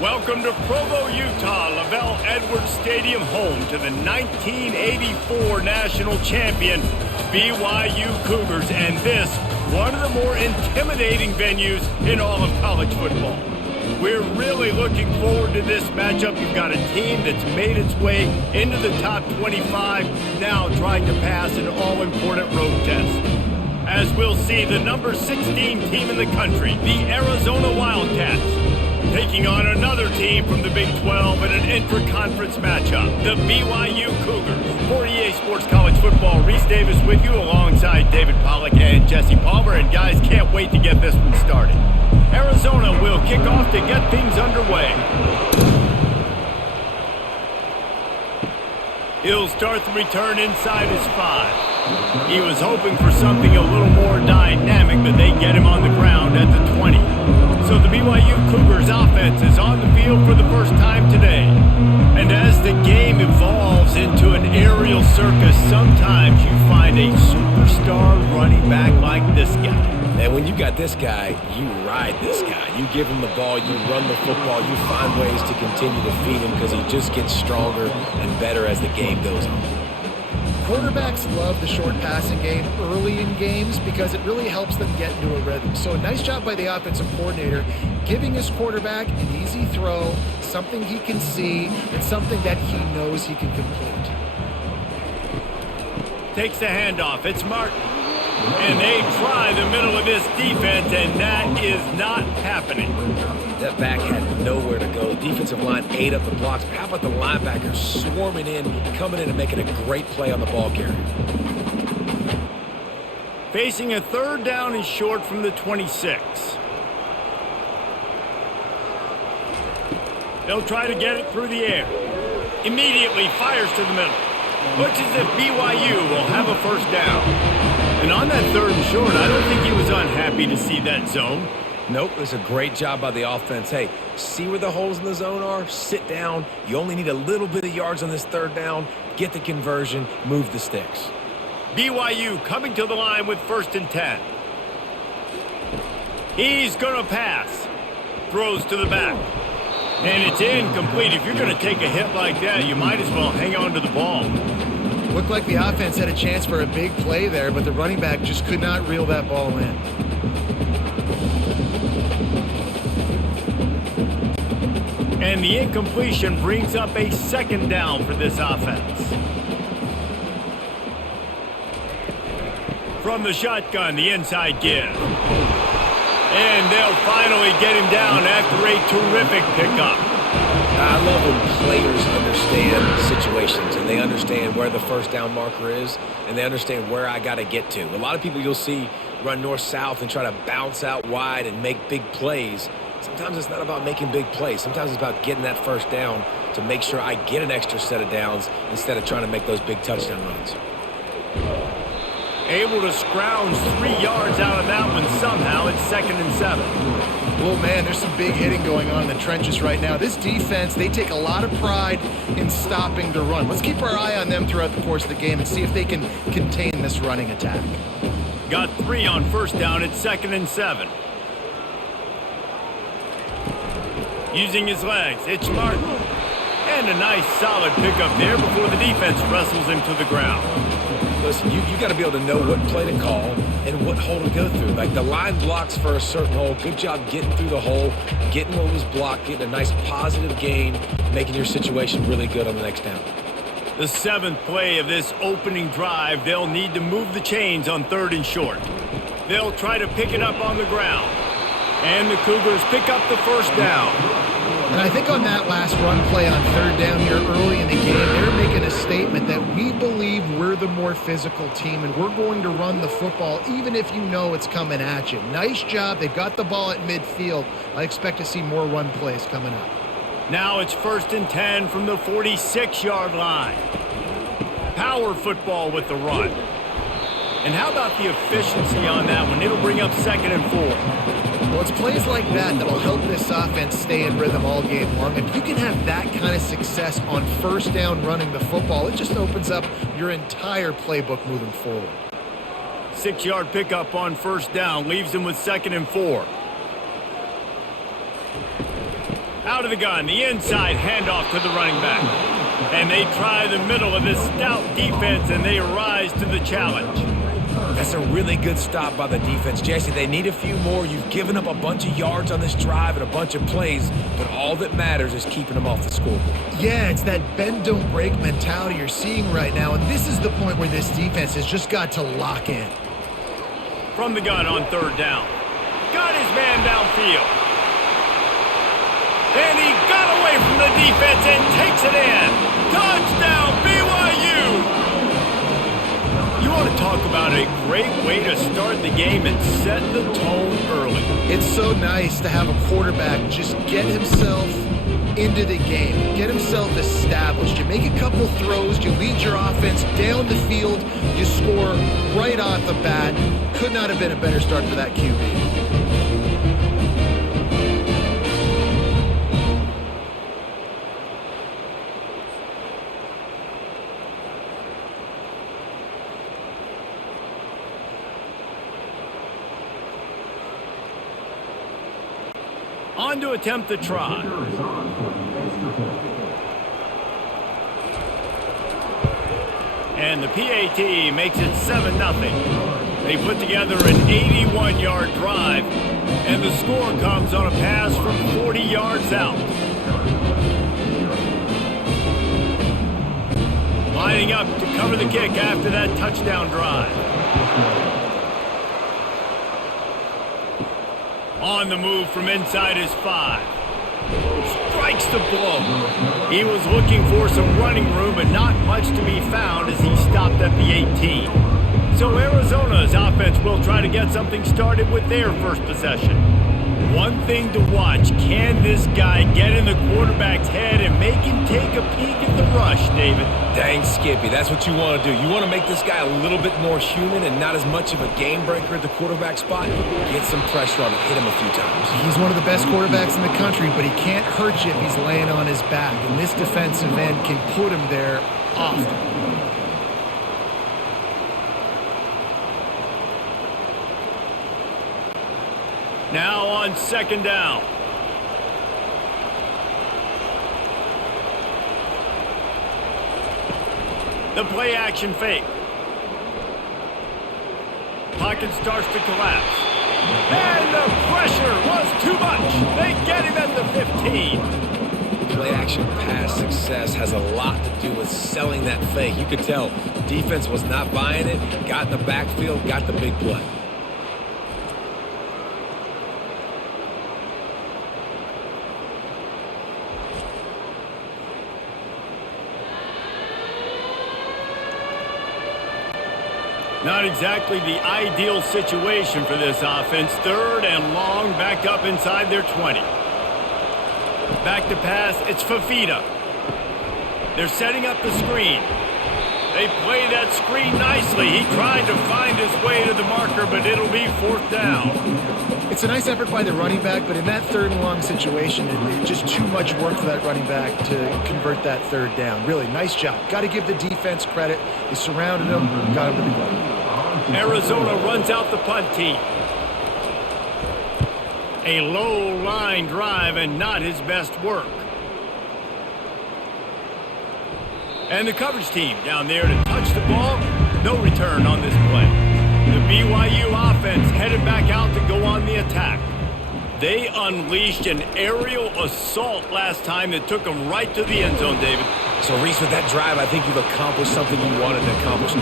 Welcome to Provo, Utah, Lavelle Edwards Stadium, home to the 1984 national champion BYU Cougars, and this, one of the more intimidating venues in all of college football. We're really looking forward to this matchup. You've got a team that's made its way into the top 25, now trying to pass an all-important road test. As we'll see, the number 16 team in the country, the Arizona Wildcats, taking on another team from the Big 12 in an intra-conference matchup, the BYU Cougars. For EA Sports College Football, Reese Davis with you alongside David Pollack and Jesse Palmer. And guys, can't wait to get this one started. Arizona will kick off to get things underway. He'll start the return inside his 5. He was hoping for something a little more dynamic, but they get him on the ground at the 20. So the BYU Cougars offense is on the field for the first time today. And as the game evolves into an aerial circus, sometimes you find a superstar running back like this guy. And when you got this guy, you ride this guy. You give him the ball, you run the football, you find ways to continue to feed him because he just gets stronger and better as the game goes on. Quarterbacks love the short passing game early in games because it really helps them get into a rhythm. So a nice job by the offensive coordinator giving his quarterback an easy throw, something he can see, and something that he knows he can complete. Takes the handoff. It's Martin. And they try the middle of this defense, and that is not happening. That back had nowhere to go. The defensive line ate up the blocks. But how about the linebackers swarming in, coming in and making a great play on the ball carrier? Facing a third down and short from the 26. They'll try to get it through the air. Immediately fires to the middle. Looks as if BYU will have a first down. And on that third and short, I don't think he was unhappy to see that zone. Nope, it was a great job by the offense. Hey, see where the holes in the zone are? Sit down. You only need a little bit of yards on this third down. Get the conversion. Move the sticks. BYU coming to the line with 1st and 10. He's going to pass. Throws to the back. And it's incomplete. If you're going to take a hit like that, you might as well hang on to the ball. Looked like the offense had a chance for a big play there, but the running back just could not reel that ball in. And the incompletion brings up a 2nd down for this offense. From the shotgun, the inside give. And they'll finally get him down after a terrific pickup. I love when players understand situations and they understand where the first down marker is and they understand where I got to get to. A lot of people you'll see run north-south and try to bounce out wide and make big plays. Sometimes it's not about making big plays. Sometimes it's about getting that first down to make sure I get an extra set of downs instead of trying to make those big touchdown runs. Able to scrounge 3 yards out of that one somehow. It's 2nd and 7. Well, man, there's some big hitting going on in the trenches right now. This defense, they take a lot of pride in stopping the run. Let's keep our eye on them throughout the course of the game and see if they can contain this running attack. Got 3 on 1st down. It's 2nd and 7. Using his legs, it's Martin. And a nice solid pickup there before the defense wrestles him to the ground. Listen, you got to be able to know what play to call and what hole to go through. Like the line blocks for a certain hole. Good job getting through the hole, getting what was blocked, getting a nice positive gain, making your situation really good on the next down. The 7th play of this opening drive, they'll need to move the chains on 3rd and short. They'll try to pick it up on the ground. And the Cougars pick up the first down. And I think on that last run play on 3rd down here early in the game, they're making a statement that we believe we're the more physical team and we're going to run the football even if you know it's coming at you. Nice job. They've got the ball at midfield. I expect to see more run plays coming up. Now it's 1st and 10 from the 46-yard line. Power football with the run. And how about the efficiency on that one? It'll bring up 2nd and 4. Well, it's plays like that that'll help this offense stay in rhythm all game long. If you can have that kind of success on 1st down running the football, it just opens up your entire playbook moving forward. 6-yard pickup on 1st down leaves them with 2nd and 4. Out of the gun, the inside handoff to the running back. And they try the middle of this stout defense, and they rise to the challenge. That's a really good stop by the defense. Jesse, they need a few more. You've given up a bunch of yards on this drive and a bunch of plays, but all that matters is keeping them off the scoreboard. Yeah, it's that bend, don't break mentality you're seeing right now, and this is the point where this defense has just got to lock in. From the gun on third down. Got his man downfield. And he got away from the defense and takes it in. Touchdown, BYU! You want to talk about a great way to start the game and set the tone early. It's so nice to have a quarterback just get himself into the game, get himself established. You make a couple throws, you lead your offense down the field, you score right off the bat. Could not have been a better start for that QB. On to attempt the try. And the PAT makes it 7-0. They put together an 81-yard drive, and the score comes on a pass from 40 yards out. Lining up to cover the kick after that touchdown drive. On the move from inside his 5. Strikes the blow. He was looking for some running room, but not much to be found as he stopped at the 18. So Arizona's offense will try to get something started with their first possession. One thing to watch, can this guy get in the quarterback's head and make him take a peek at the rush, David? Dang, Skippy, that's what you want to do. You want to make this guy a little bit more human and not as much of a game breaker at the quarterback spot. Get some pressure on him, hit him a few times. He's one of the best quarterbacks in the country, but he can't hurt you if he's laying on his back, and this defensive end can put him there often. Now on second down. The play action fake. Pocket starts to collapse. And the pressure was too much. They get him at the 15. Play action pass success has a lot to do with selling that fake. You could tell defense was not buying it, got in the backfield, got the big play. Not exactly the ideal situation for this offense. Third and long, backed up inside their 20. Back to pass, it's Fafita. They're setting up the screen. They play that screen nicely. He tried to find his way to the marker, but it'll be fourth down. It's a nice effort by the running back, but in that third and long situation, it's just too much work for that running back to convert that third down. Really, nice job. Got to give the defense credit. They surrounded him, got him to the ground. Arizona runs out the punt team. A low line drive and not his best work. And the coverage team down there to touch the ball. No return on this play. The BYU offense headed back out to go on the attack. They unleashed an aerial assault last time that took them right to the end zone, David. So, Reese, with that drive, I think you've accomplished something you wanted to accomplish.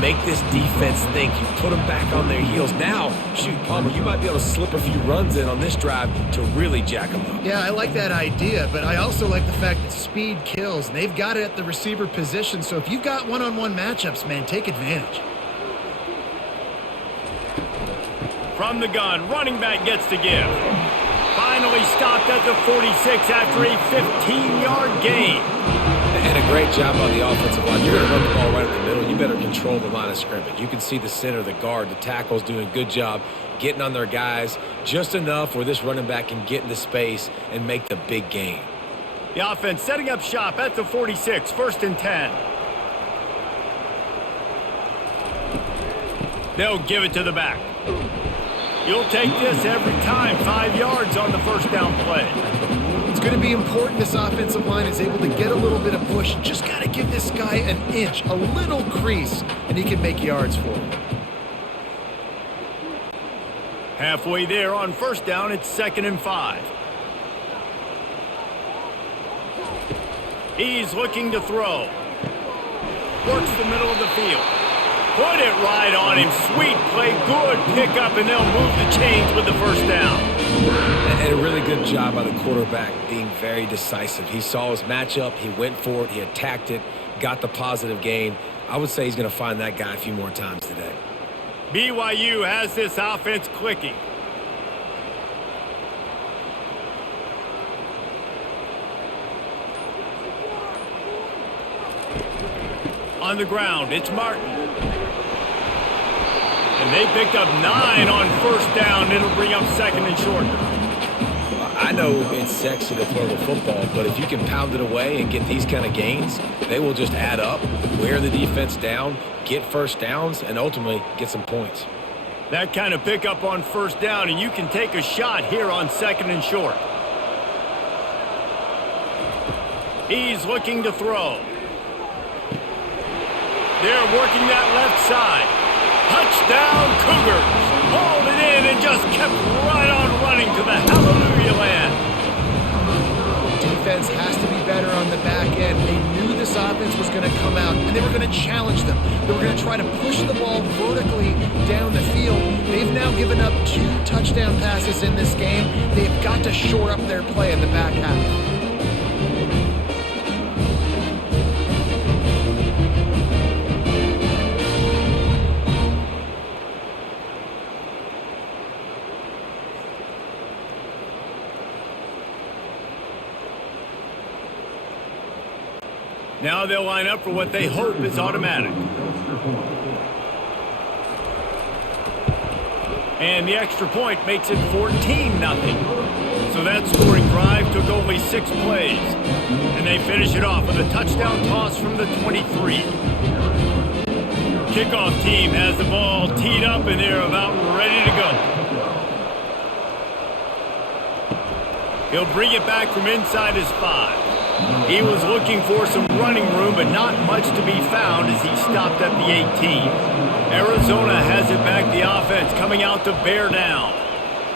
Make this defense think. You put them back on their heels. Now, shoot, Palmer, you might be able to slip a few runs in on this drive to really jack them up. Yeah, I like that idea, but I also like the fact that speed kills. They've got it at the receiver position, so if you've got one-on-one matchups, man, take advantage. From the gun, running back gets to give. Finally stopped at the 46 after a 15-yard gain. And a great job on the offensive line. You're going to run the ball right in the middle. You better control the line of scrimmage. You can see the center, the guard, the tackles doing a good job getting on their guys just enough where this running back can get into space and make the big gain. The offense setting up shop at the 46, first and 10. They'll give it to the back. You'll take this every time. 5 yards on the first down play. It's going to be important this offensive line is able to get a little bit of push. Just got to give this guy an inch, a little crease, and he can make yards for it. Halfway there on first down, it's 2nd and 5. He's looking to throw. Works the middle of the field. Put it right on him. Sweet play, good pickup, and they'll move the chains with the first down. And a really good job by the quarterback being very decisive. He saw his matchup. He went for it. He attacked it, got the positive gain. I would say he's going to find that guy a few more times today. BYU has this offense clicking. On the ground, it's Martin. And they picked up 9 on first down. It'll bring up 2nd and short. I know it's sexy to throw the football, but if you can pound it away and get these kind of gains, they will just add up, wear the defense down, get first downs, and ultimately get some points. That kind of pickup on first down, and you can take a shot here on 2nd and short. He's looking to throw. They're working that left side. Touchdown, Cougars. Hauled it in and just kept right on running to the hallelujah land. Defense has to be better on the back end. They knew this offense was going to come out, and they were going to challenge them. They were going to try to push the ball vertically down the field. They've now given up 2 touchdown passes in this game. They've got to shore up their play in the back half. Now they'll line up for what they hope is automatic. And the extra point makes it 14-0. So that scoring drive took only 6 plays. And they finish it off with a touchdown toss from the 23. Kickoff team has the ball teed up and they're about ready to go. He'll bring it back from inside his 5. He was looking for some running room, but not much to be found as he stopped at the 18. Arizona has it back, the offense coming out to bear down.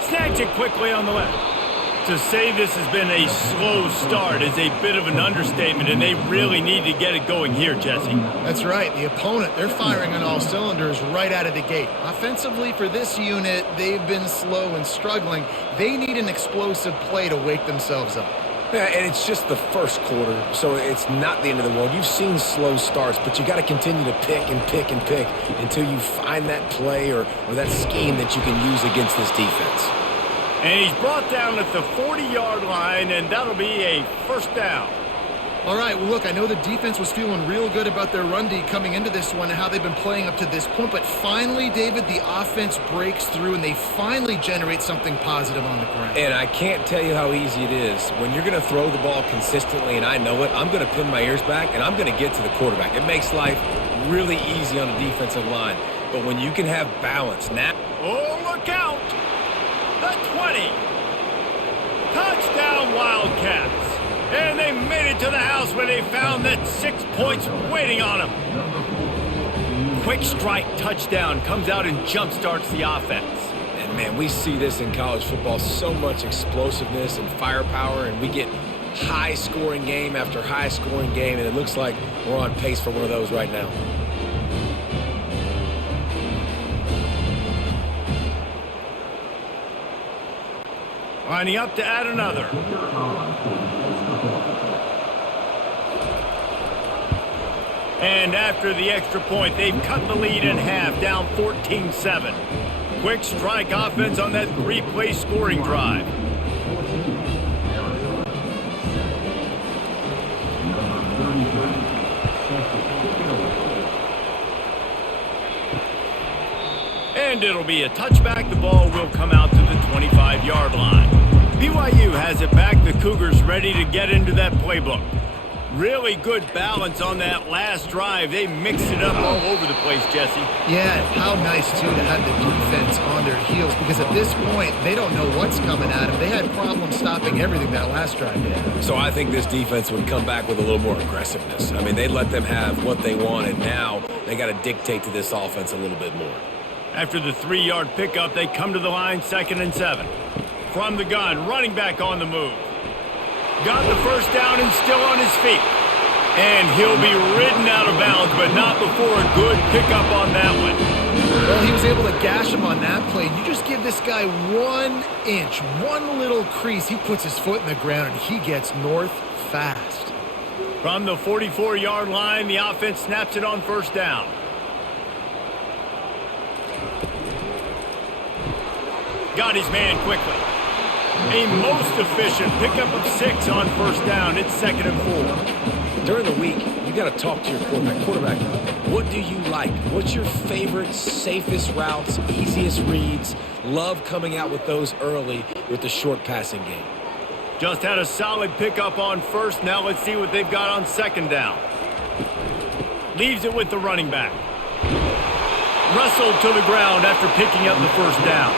Snags it quickly on the left. To say this has been a slow start is a bit of an understatement, and they really need to get it going here, Jesse. That's right. The opponent, they're firing on all cylinders right out of the gate. Offensively for this unit, they've been slow and struggling. They need an explosive play to wake themselves up. Yeah, and it's just the first quarter, so it's not the end of the world. You've seen slow starts, but you got to continue to pick and pick and pick until you find that play or that scheme that you can use against this defense. And he's brought down at the 40-yard line, and that'll be a first down. All right, well, look, I know the defense was feeling real good about their run D coming into this one and how they've been playing up to this point, but finally, David, the offense breaks through and they finally generate something positive on the ground. And I can't tell you how easy it is. When you're going to throw the ball consistently, and I know it, I'm going to pin my ears back, and I'm going to get to the quarterback. It makes life really easy on the defensive line. But when you can have balance now. Oh, look out! The 20. Touchdown, Wildcats. And they made it to the house where they found that 6 points waiting on them. Quick strike touchdown comes out and jump-starts the offense. And, man, we see this in college football, so much explosiveness and firepower, and we get high-scoring game after high-scoring game, and it looks like we're on pace for one of those right now. Lining up to add another. And after the extra point, they've cut the lead in half, down 14-7. Quick strike offense on that 3-play scoring drive. And it'll be a touchback. The ball will come out to the 25-yard line. BYU has it back. The Cougars ready to get into that playbook. Really good balance on that last drive. They mixed it up all over the place, Jesse. Yeah, how nice, too, to have the defense on their heels because at this point, they don't know what's coming at them. They had problems stopping everything that last drive did. So I think this defense would come back with a little more aggressiveness. I mean, they let them have what they wanted. Now they got to dictate to this offense a little bit more. After the 3-yard pickup, they come to the line, 2nd and 7. From the gun, running back on the move. Got the first down and still on his feet. And he'll be ridden out of bounds, but not before a good pickup on that one. Well, he was able to gash him on that play. You just give this guy 1 inch, one little crease. He puts his foot in the ground, and he gets north fast. From the 44-yard line, the offense snaps it on first down. Got his man quickly. A most efficient pickup of 6 on first down. It's 2nd and 4. During the week, you got to talk to your quarterback. Quarterback, what do you like? What's your favorite, safest routes, easiest reads? Love coming out with those early with the short passing game. Just had a solid pickup on first. Now let's see what they've got on 2nd down. Leaves it with the running back. Wrestled to the ground after picking up the first down.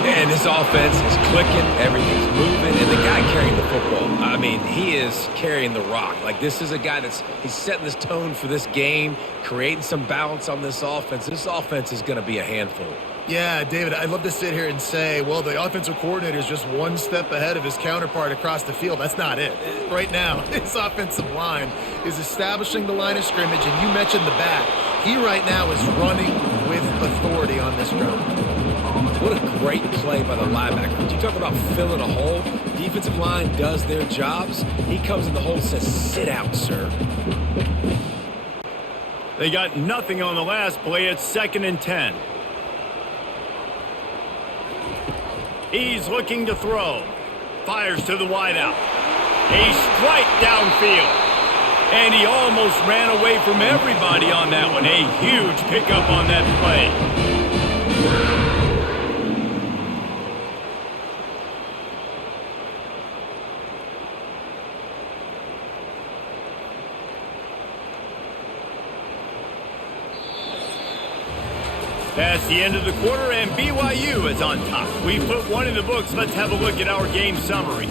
And this offense is clicking, everything's moving, and the guy carrying the football, I mean, he is carrying the rock. Like, this is a guy he's setting this tone for this game, creating some balance on this offense. This offense is going to be a handful. Yeah, David, I'd love to sit here and say, well, the offensive coordinator is just one step ahead of his counterpart across the field. That's not it. Right now, his offensive line is establishing the line of scrimmage, and you mentioned the back. He right now is running with authority on this drive. What a great play by the linebacker. You talk about filling a hole. Defensive line does their jobs. He comes in the hole and says, sit out, sir. They got nothing on the last play. It's 2nd and 10. He's looking to throw. Fires to the wideout. A strike downfield. And he almost ran away from everybody on that one. A huge pickup on that play. That's the end of the quarter, and BYU is on top. We've put one in the books. Let's have a look at our game summary.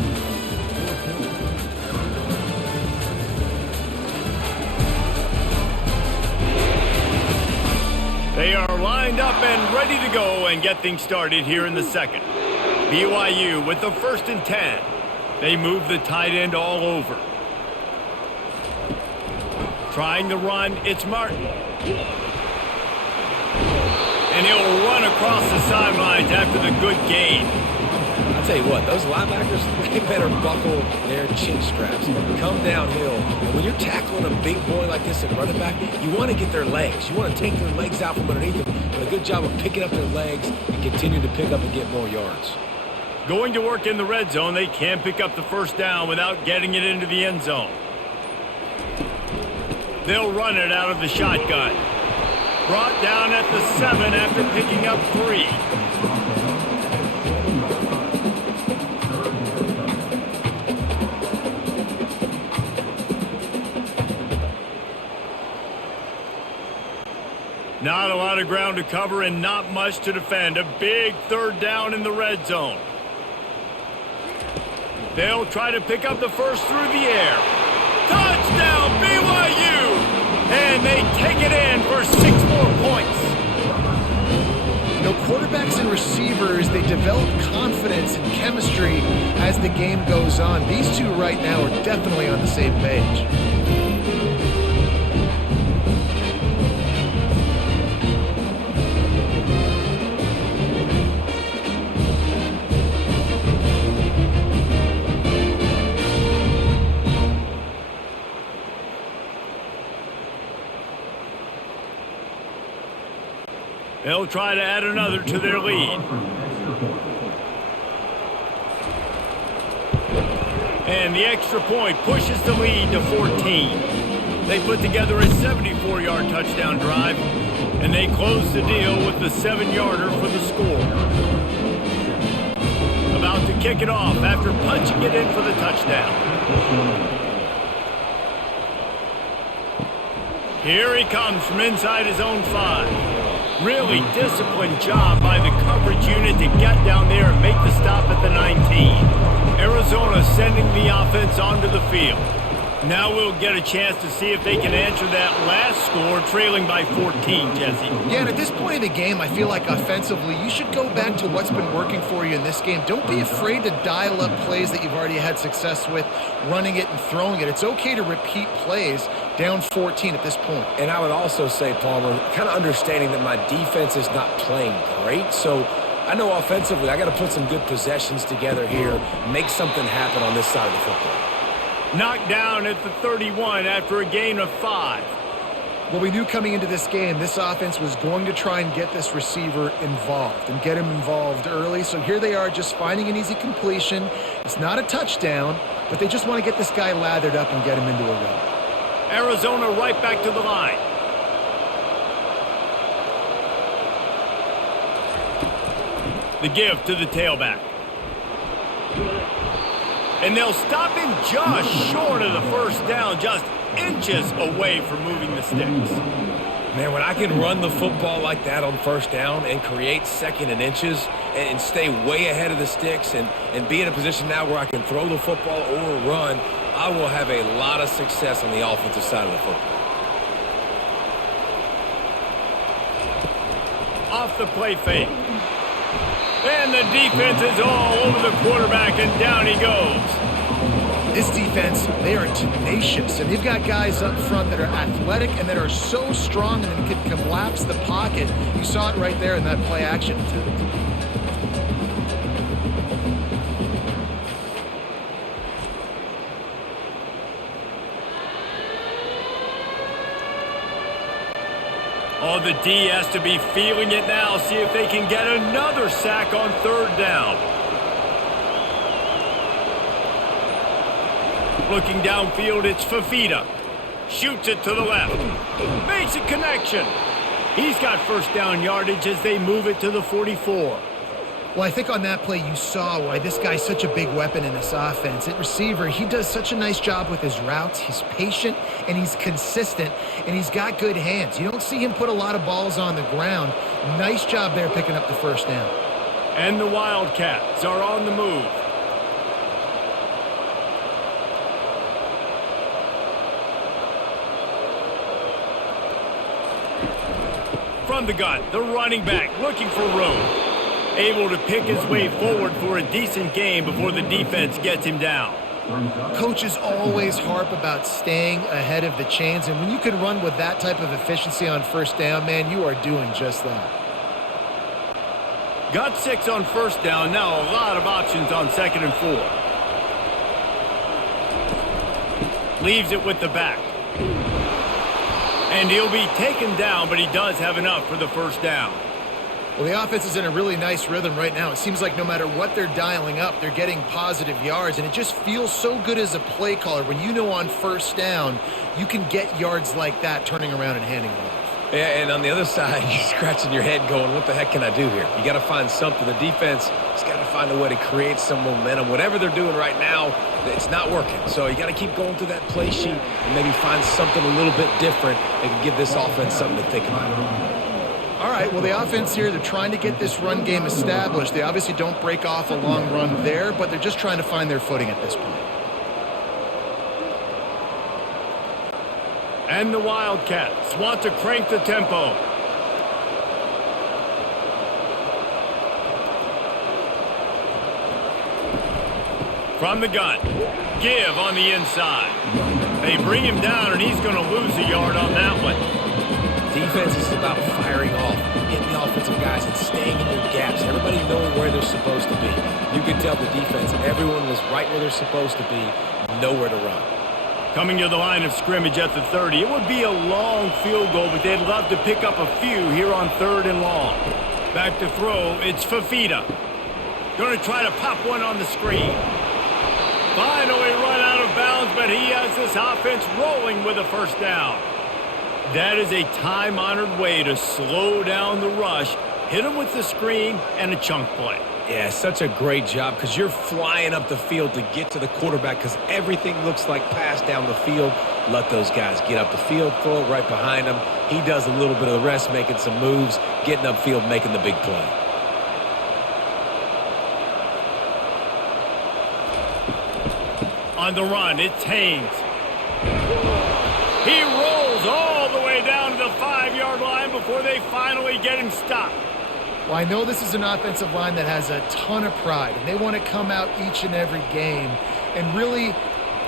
They are lined up and ready to go and get things started here in the second. BYU with the 1st and 10. They move the tight end all over. Trying to run, it's Martin. And he'll run across the sidelines after the good gain. I'll tell you what, those linebackers, they better buckle their chin straps. Come downhill. And when you're tackling a big boy like this at running back, you want to get their legs. You want to take their legs out from underneath them. But a good job of picking up their legs and continue to pick up and get more yards. Going to work in the red zone, they can pick up the first down without getting it into the end zone. They'll run it out of the shotgun. Brought down at the 7 after picking up 3. Not a lot of ground to cover and not much to defend. A big 3rd down in the red zone. They'll try to pick up the first through the air. Touchdown, BYU! And they take it in for 6 more points. You know, quarterbacks and receivers, they develop confidence and chemistry as the game goes on. These two right now are definitely on the same page. They'll try to add another to their lead. And the extra point pushes the lead to 14. They put together a 74-yard touchdown drive, and they close the deal with the 7-yarder for the score. About to kick it off after punching it in for the touchdown. Here he comes from inside his own 5. Really disciplined job by the coverage unit to get down there and make the stop at the 19. Arizona sending the offense onto the field. Now we'll get a chance to see if they can answer that last score, trailing by 14, Jesse. Yeah, and at this point in the game, I feel like offensively, you should go back to what's been working for you in this game. Don't be afraid to dial up plays that you've already had success with, running it and throwing it. It's okay to repeat plays down 14 at this point. And I would also say, Palmer, kind of understanding that my defense is not playing great, so I know offensively I got to put some good possessions together here, make something happen on this side of the football. Knocked down at the 31 after a gain of 5. Well, we knew coming into this game, this offense was going to try and get this receiver involved and get him involved early. So here they are just finding an easy completion. It's not a touchdown, but they just want to get this guy lathered up and get him into a run. Arizona right back to the line. The give to the tailback. And they'll stop him just short of the first down, just inches away from moving the sticks. Man, when I can run the football like that on first down and create second and inches and stay way ahead of the sticks and be in a position now where I can throw the football or run, I will have a lot of success on the offensive side of the football. Off the play fake. And the defense is all over the quarterback, and down he goes. This defense, they are tenacious, and they've got guys up front that are athletic and that are so strong and can collapse the pocket. You saw it right there in that play action attempt. Oh, the D has to be feeling it now. See if they can get another sack on third down. Looking downfield, it's Fafita. Shoots it to the left. Makes a connection. He's got first down yardage as they move it to the 44. Well, I think on that play you saw why this guy's such a big weapon in this offense. At receiver, he does such a nice job with his routes. He's patient, and he's consistent, and he's got good hands. You don't see him put a lot of balls on the ground. Nice job there picking up the first down. And the Wildcats are on the move. From the gun, the running back looking for room. Able to pick his way forward for a decent game before the defense gets him down. Coaches always harp about staying ahead of the chains, and when you can run with that type of efficiency on first down, man, you are doing just that. Got 6 on first down, now a lot of options on 2nd and 4. Leaves it with the back. And he'll be taken down, but he does have enough for the first down. Well, the offense is in a really nice rhythm right now. It seems like no matter what they're dialing up, they're getting positive yards, and it just feels so good as a play caller when you know on first down you can get yards like that turning around and handing it off. Yeah, and on the other side, you're scratching your head going, what the heck can I do here? You got to find something. The defense has got to find a way to create some momentum. Whatever they're doing right now, it's not working. So you got to keep going through that play sheet and maybe find something a little bit different that can give this offense something to think about. All right, well, the offense here, they're trying to get this run game established. They obviously don't break off a long run there, but they're just trying to find their footing at this point. And the Wildcats want to crank the tempo. From the gun, give on the inside. They bring him down, and he's going to lose a yard on that one. Defense is about firing off, hitting the offensive guys and staying in their gaps. Everybody knowing where they're supposed to be. You can tell the defense, everyone was right where they're supposed to be, nowhere to run. Coming to the line of scrimmage at the 30. It would be a long field goal, but they'd love to pick up a few here on 3rd and long. Back to throw, it's Fafita. Going to try to pop one on the screen. Finally run out of bounds, but he has this offense rolling with a first down. That is a time-honored way to slow down the rush, hit him with the screen, and a chunk play. Yeah, such a great job because you're flying up the field to get to the quarterback because everything looks like pass down the field. let those guys get up the field, throw it right behind him. He does a little bit of the rest, making some moves, getting upfield, making the big play. On the run, it's Haynes. He rolls all the way down to the 5-yard line before they finally get him stopped. Well, I know this is an offensive line that has a ton of pride, and they want to come out each and every game and really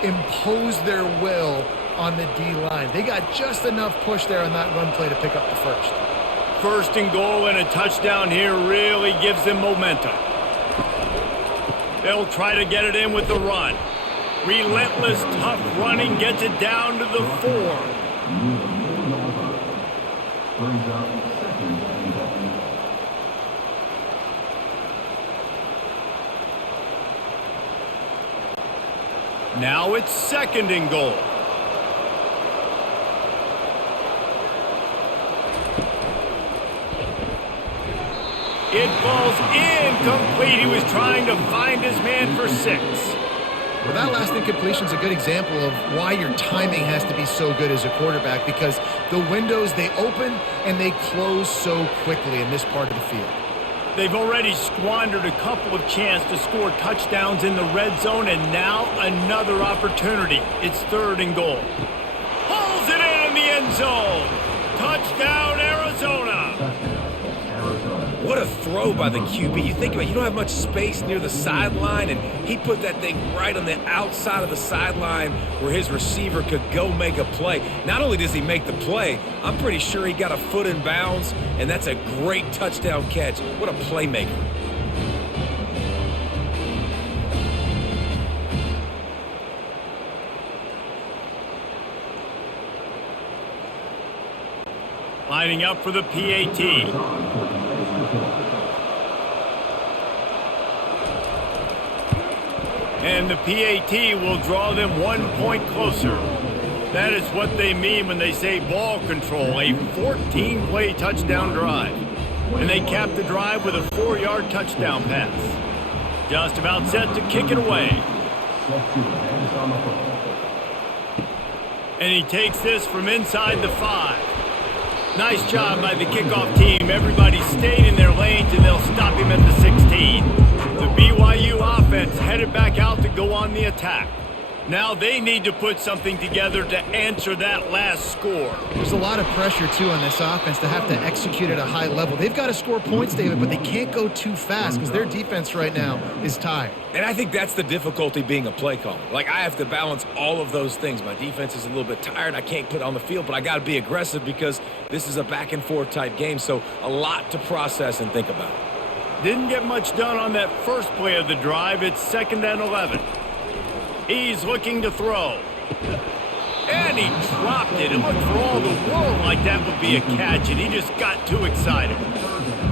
impose their will on the D-line. They got just enough push there on that run play to pick up the first. First and goal and a touchdown here really gives them momentum. They'll try to get it in with the run. Relentless, tough running gets it down to the 4. Now it's second and goal. It falls incomplete. He was trying to find his man for 6. Well, that last incompletion is a good example of why your timing has to be so good as a quarterback, because the windows, they open and they close so quickly in this part of the field. They've already squandered a couple of chances to score touchdowns in the red zone, and now another opportunity. It's third and goal. Pulls it in the end zone. Touchdown, Arizona. What a throw by the QB. You think about it, you don't have much space near the sideline, and he put that thing right on the outside of the sideline where his receiver could go make a play. Not only does he make the play, I'm pretty sure he got a foot in bounds, and that's a great touchdown catch. What a playmaker. Lining up for the PAT. And the PAT will draw them 1 point closer. That is what they mean when they say ball control, a 14-play touchdown drive. And they cap the drive with a 4-yard touchdown pass. Just about set to kick it away. And he takes this from inside the 5. Nice job by the kickoff team. Everybody stayed in their lanes, and they'll stop him at the 16. The BYU offense headed back out to go on the attack. Now they need to put something together to answer that last score. There's a lot of pressure, too, on this offense to have to execute at a high level. They've got to score points, David, but they can't go too fast because their defense right now is tired. And I think that's the difficulty being a play caller. Like, I have to balance all of those things. My defense is a little bit tired. I can't put it on the field, but I got to be aggressive because this is a back-and-forth type game, so a lot to process and think about. Didn't get much done on that first play of the drive. It's 2nd and 11. He's looking to throw. And he dropped it. It looked for all the world like that would be a catch, and he just got too excited.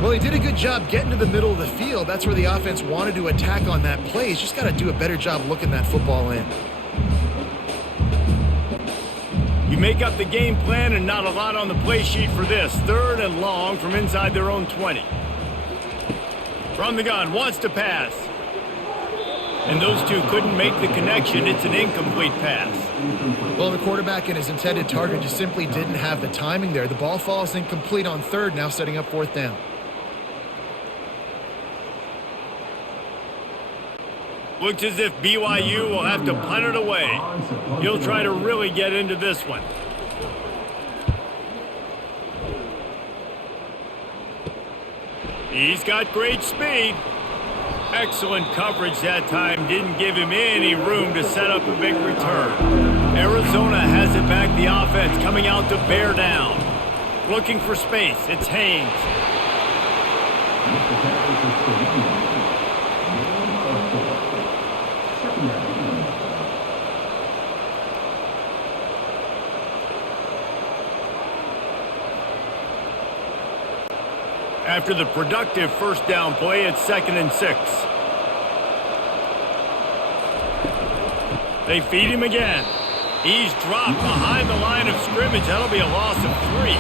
Well, he did a good job getting to the middle of the field. That's where the offense wanted to attack on that play. He's just got to do a better job looking that football in. You make up the game plan and not a lot on the play sheet for this. 3rd and long from inside their own 20. From the gun, wants to pass. And those two couldn't make the connection. It's an incomplete pass. Well, the quarterback and his intended target just simply didn't have the timing there. The ball falls incomplete on 3rd, now setting up 4th down. Looks as if BYU will have to punt it away. He'll try to really get into this one. He's got great speed. Excellent coverage that time. Didn't give him any room to set up a big return. Arizona has it back. The offense coming out to bear down. Looking for space. It's Haynes. After the productive first down play, it's 2nd and 6. They feed him again. He's dropped behind the line of scrimmage. That'll be a loss of 3.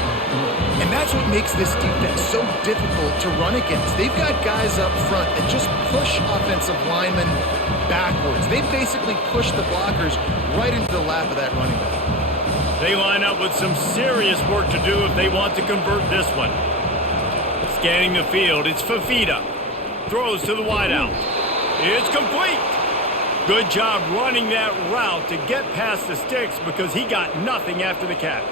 And that's what makes this defense so difficult to run against. They've got guys up front that just push offensive linemen backwards. They basically push the blockers right into the lap of that running back. They line up with some serious work to do if they want to convert this one. Scanning the field, it's Fafita. Throws to the wideout. It's complete. Good job running that route to get past the sticks because he got nothing after the catch.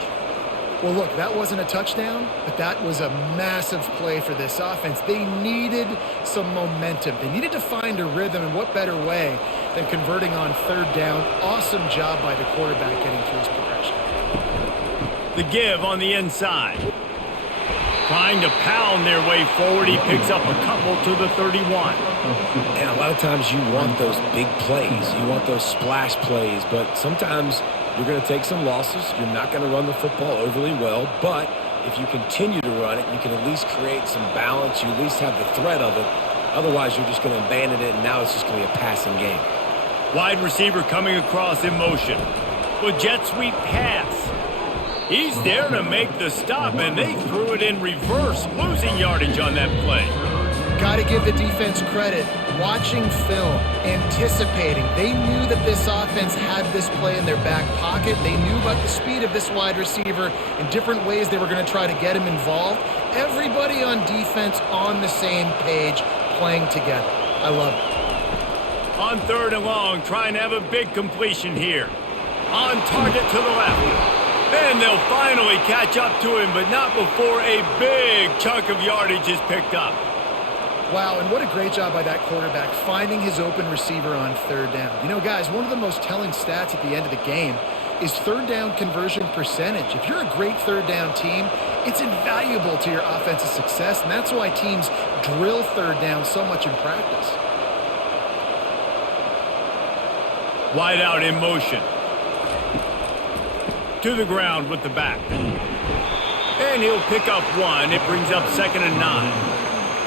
Well, look, that wasn't a touchdown, but that was a massive play for this offense. They needed some momentum. They needed to find a rhythm, and what better way than converting on third down. Awesome job by the quarterback getting through his progression. The give on the inside. Trying to pound their way forward. He picks up a couple to the 31. And a lot of times you want those big plays. You want those splash plays. But sometimes you're going to take some losses. You're not going to run the football overly well. But if you continue to run it, you can at least create some balance. You at least have the threat of it. Otherwise, you're just going to abandon it, and now it's just going to be a passing game. Wide receiver coming across in motion. With jet sweep pass. He's there to make the stop, and they threw it in reverse, losing yardage on that play. Got to give the defense credit. Watching film, anticipating. They knew that this offense had this play in their back pocket. They knew about the speed of this wide receiver and different ways they were going to try to get him involved. Everybody on defense on the same page, playing together. I love it. On third and long, trying to have a big completion here. On target to the left. And they'll finally catch up to him, but not before a big chunk of yardage is picked up. Wow, and what a great job by that quarterback finding his open receiver on third down. You know, guys, one of the most telling stats at the end of the game is third down conversion percentage. If you're a great third down team, it's invaluable to your offensive success, and that's why teams drill third down so much in practice. Wide out in motion. To the ground with the back. And he'll pick up one. It brings up 2nd and 9.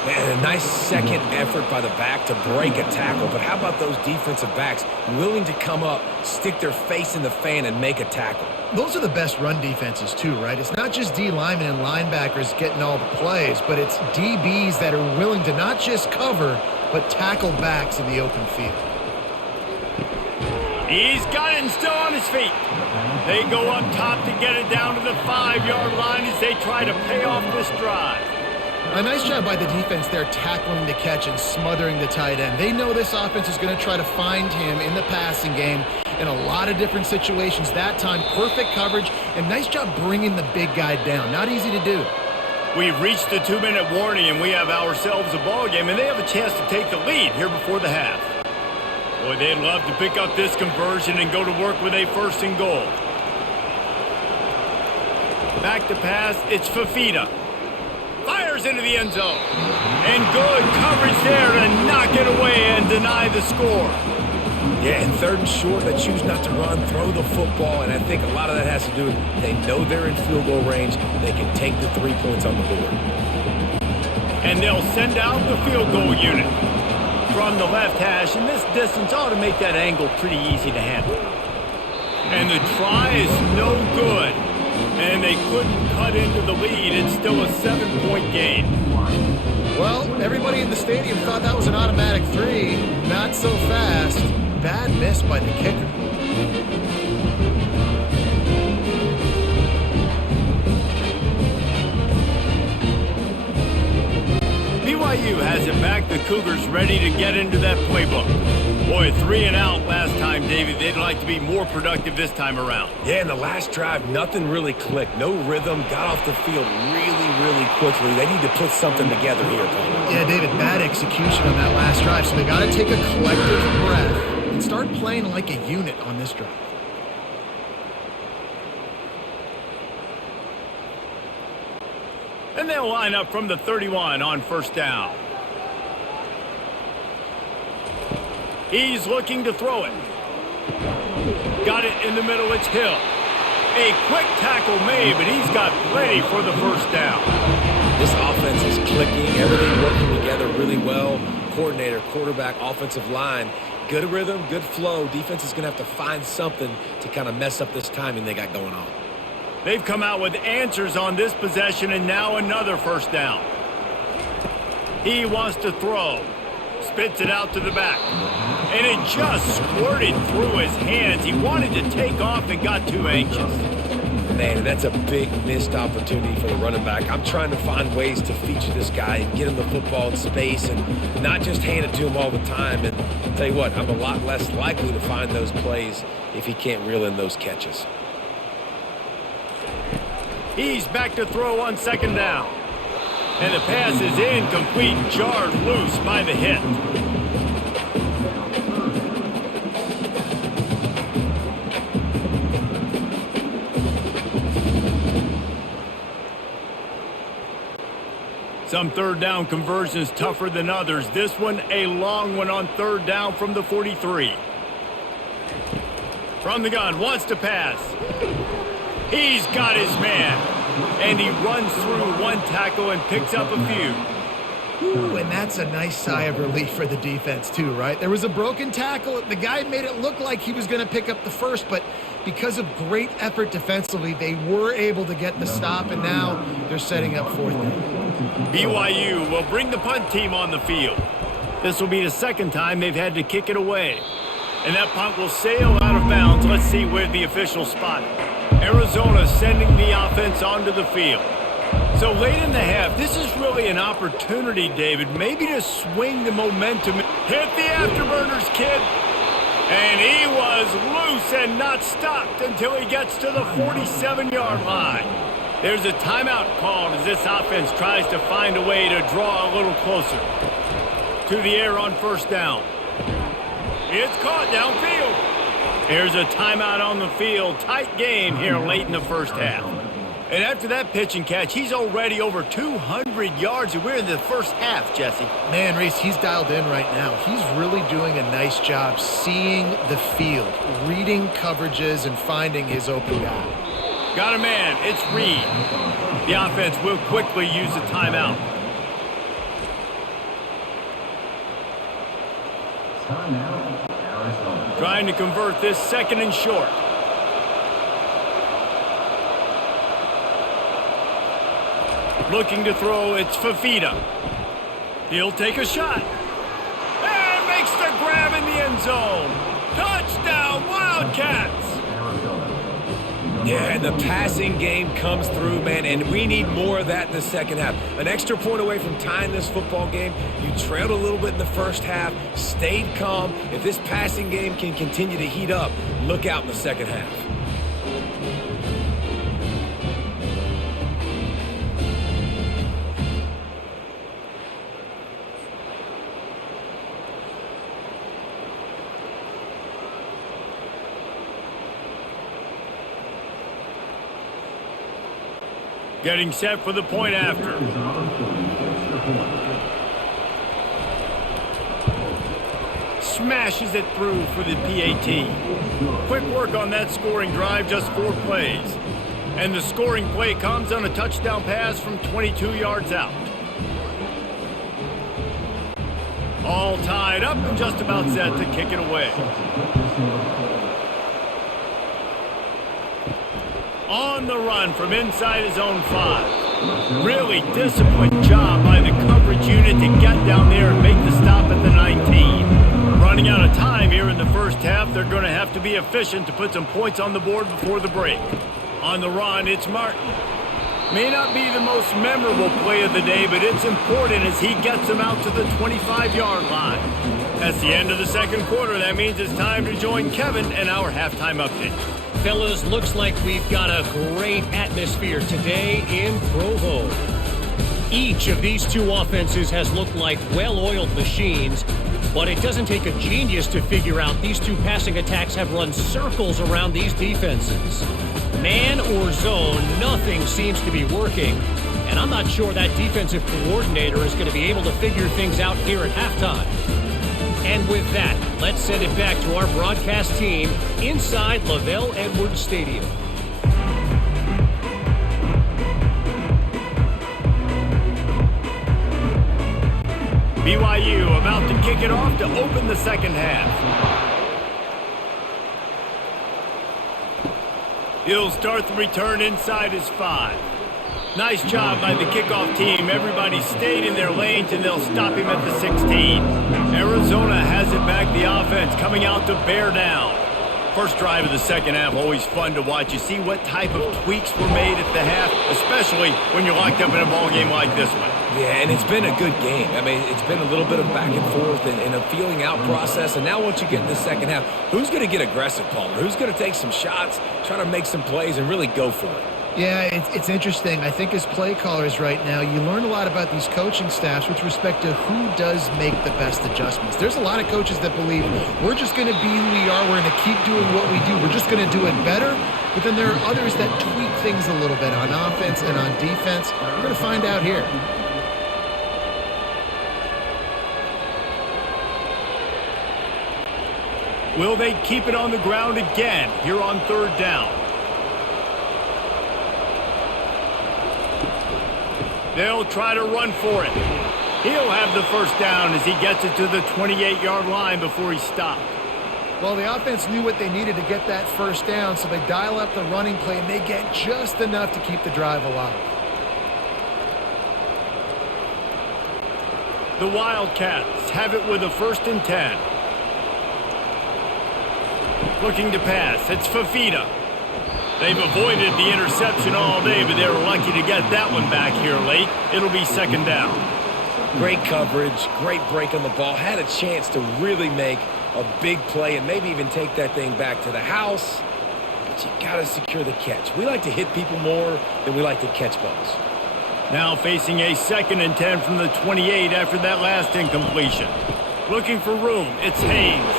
And a nice second effort by the back to break a tackle. But how about those defensive backs willing to come up, stick their face in the fan, and make a tackle? Those are the best run defenses too, right? It's not just D linemen and linebackers getting all the plays, but it's DBs that are willing to not just cover, but tackle backs in the open field. He's got it and still on his feet. They go up top to get it down to the 5-yard line as they try to pay off this drive. A nice job by the defense there tackling the catch and smothering the tight end. They know this offense is going to try to find him in the passing game in a lot of different situations. That time, perfect coverage, and nice job bringing the big guy down. Not easy to do. We've reached the 2-minute warning, and we have ourselves a ball game, and they have a chance to take the lead here before the half. Boy, they'd love to pick up this conversion and go to work with a 1st and goal. Back to pass, it's Fafita. Fires into the end zone. And good coverage there to knock it away and deny the score. Yeah, and 3rd and short, they choose not to run, throw the football, and I think a lot of that has to do with they know they're in field goal range. They can take the 3 points on the board. And they'll send out the field goal unit from the left hash, and this distance ought to make that angle pretty easy to handle. And the try is no good, and they couldn't cut into the lead. It's still a 7-point game. Well, everybody in the stadium thought that was an automatic 3. Not so fast. Bad miss by the kicker. BYU has it back. The Cougars ready to get into that playbook. Boy, 3 and out last time, David. They'd like to be more productive this time around. Yeah, in the last drive, nothing really clicked. No rhythm. Got off the field really quickly. They need to put something together here, Coleman. Yeah, David, bad execution on that last drive. So they got to take a collective breath and start playing like a unit on this drive. And they'll line up from the 31 on 1st down. He's looking to throw it. Got it in the middle. It's Hill. A quick tackle made, but he's got plenty for the 1st down. This offense is clicking. Everything working together really well. Coordinator, quarterback, offensive line. Good rhythm, good flow. Defense is going to have to find something to kind of mess up this timing they got going on. They've come out with answers on this possession, and now another 1st down. He wants to throw. Spits it out to the back. And it just squirted through his hands. He wanted to take off and got too anxious. man, and that's a big missed opportunity for the running back. I'm trying to find ways to feature this guy and get him the football in space and not just hand it to him all the time. And I'll tell you what, I'm a lot less likely to find those plays if he can't reel in those catches. He's back to throw on second down. And the pass is incomplete, jarred loose by the hit. Some third down conversions tougher than others. This one, a long one on third down from the 43. From the gun, wants to pass. He's got his man. And he runs through one tackle and picks up a few. Ooh, and that's a nice sigh of relief for the defense too, right? There was a broken tackle. The guy made it look like he was going to pick up the first, but because of great effort defensively, they were able to get the stop, and now they're setting up fourth down. BYU will bring the punt team on the field. This will be the second time they've had to kick it away. And that punt will sail out of bounds. Let's see where the official spot it. Arizona sending the offense onto the field. So late in the half, this is really an opportunity, David, maybe to swing the momentum. Hit the afterburners, kid. And he was loose and not stopped until he gets to the 47-yard line. There's a timeout called as this offense tries to find a way to draw a little closer. To the air on first down. It's caught downfield. There's a timeout on the field. Tight game here late in the first half. And after that pitch and catch, he's already over 200 yards, and we're in the first half, Jesse. Man, Reese, he's dialed in right now. He's really doing a nice job seeing the field, reading coverages, and finding his open guy. Got a man. It's Reed. The offense will quickly use the timeout. Trying to convert this second and short. Looking to throw, it's Fafita. He'll take a shot. And makes the grab in the end zone. Touchdown, Wildcats! Yeah, and the passing game comes through, man, and we need more of that in the second half. An extra point away from tying this football game. You trailed a little bit in the first half, stayed calm. If this passing game can continue to heat up, look out in the second half. Getting set for the point after. Smashes it through for the PAT. Quick work on that scoring drive, just 4 plays. And the scoring play comes on a touchdown pass from 22 yards out. All tied up and just about set to kick it away. On the run from inside his own 5. Really disciplined job by the coverage unit to get down there and make the stop at the 19. Running out of time here in the first half, they're going to have to be efficient to put some points on the board before the break. On the run, it's Martin. May not be the most memorable play of the day, but it's important as he gets them out to the 25-yard line. That's the end of the second quarter. That means it's time to join Kevin and our halftime update. Fellas, looks like we've got a great atmosphere today in Provo. Each of these two offenses has looked like well-oiled machines, but it doesn't take a genius to figure out these two passing attacks have run circles around these defenses. Man or zone, nothing seems to be working, and I'm not sure that defensive coordinator is going to be able to figure things out here at halftime. And with that, let's send it back to our broadcast team inside Lavelle Edwards Stadium. BYU about to kick it off to open the second half. He'll start the return inside his 5. Nice job by the kickoff team. Everybody stayed in their lanes, and they'll stop him at the 16. Arizona has it back, the offense coming out to bear down. First drive of the second half, always fun to watch. You see what type of tweaks were made at the half, especially when you're locked up in a ball game like this one. Yeah, and it's been a good game. I mean, it's been a little bit of back and forth and a feeling out process. And now once you get in the second half, who's going to get aggressive, Palmer? Who's going to take some shots, try to make some plays, and really go for it? Yeah, it's interesting. I think as play callers right now, you learn a lot about these coaching staffs with respect to who does make the best adjustments. There's a lot of coaches that believe we're just going to be who we are. We're going to keep doing what we do. We're just going to do it better. But then there are others that tweak things a little bit on offense and on defense. We're going to find out here. Will they keep it on the ground again here on third down? They'll try to run for it. He'll have the first down as he gets it to the 28-yard line before he stopped. Well, the offense knew what they needed to get that first down, so they dial up the running play, and they get just enough to keep the drive alive. The Wildcats have it with a 1st and 10. Looking to pass. It's Fafita. They've avoided the interception all day, but they were lucky to get that one back here late. It'll be 2nd down. Great coverage, great break on the ball. Had a chance to really make a big play and maybe even take that thing back to the house. But you got to secure the catch. We like to hit people more than we like to catch balls. Now facing a 2nd and 10 from the 28 after that last incompletion. Looking for room. It's Haynes.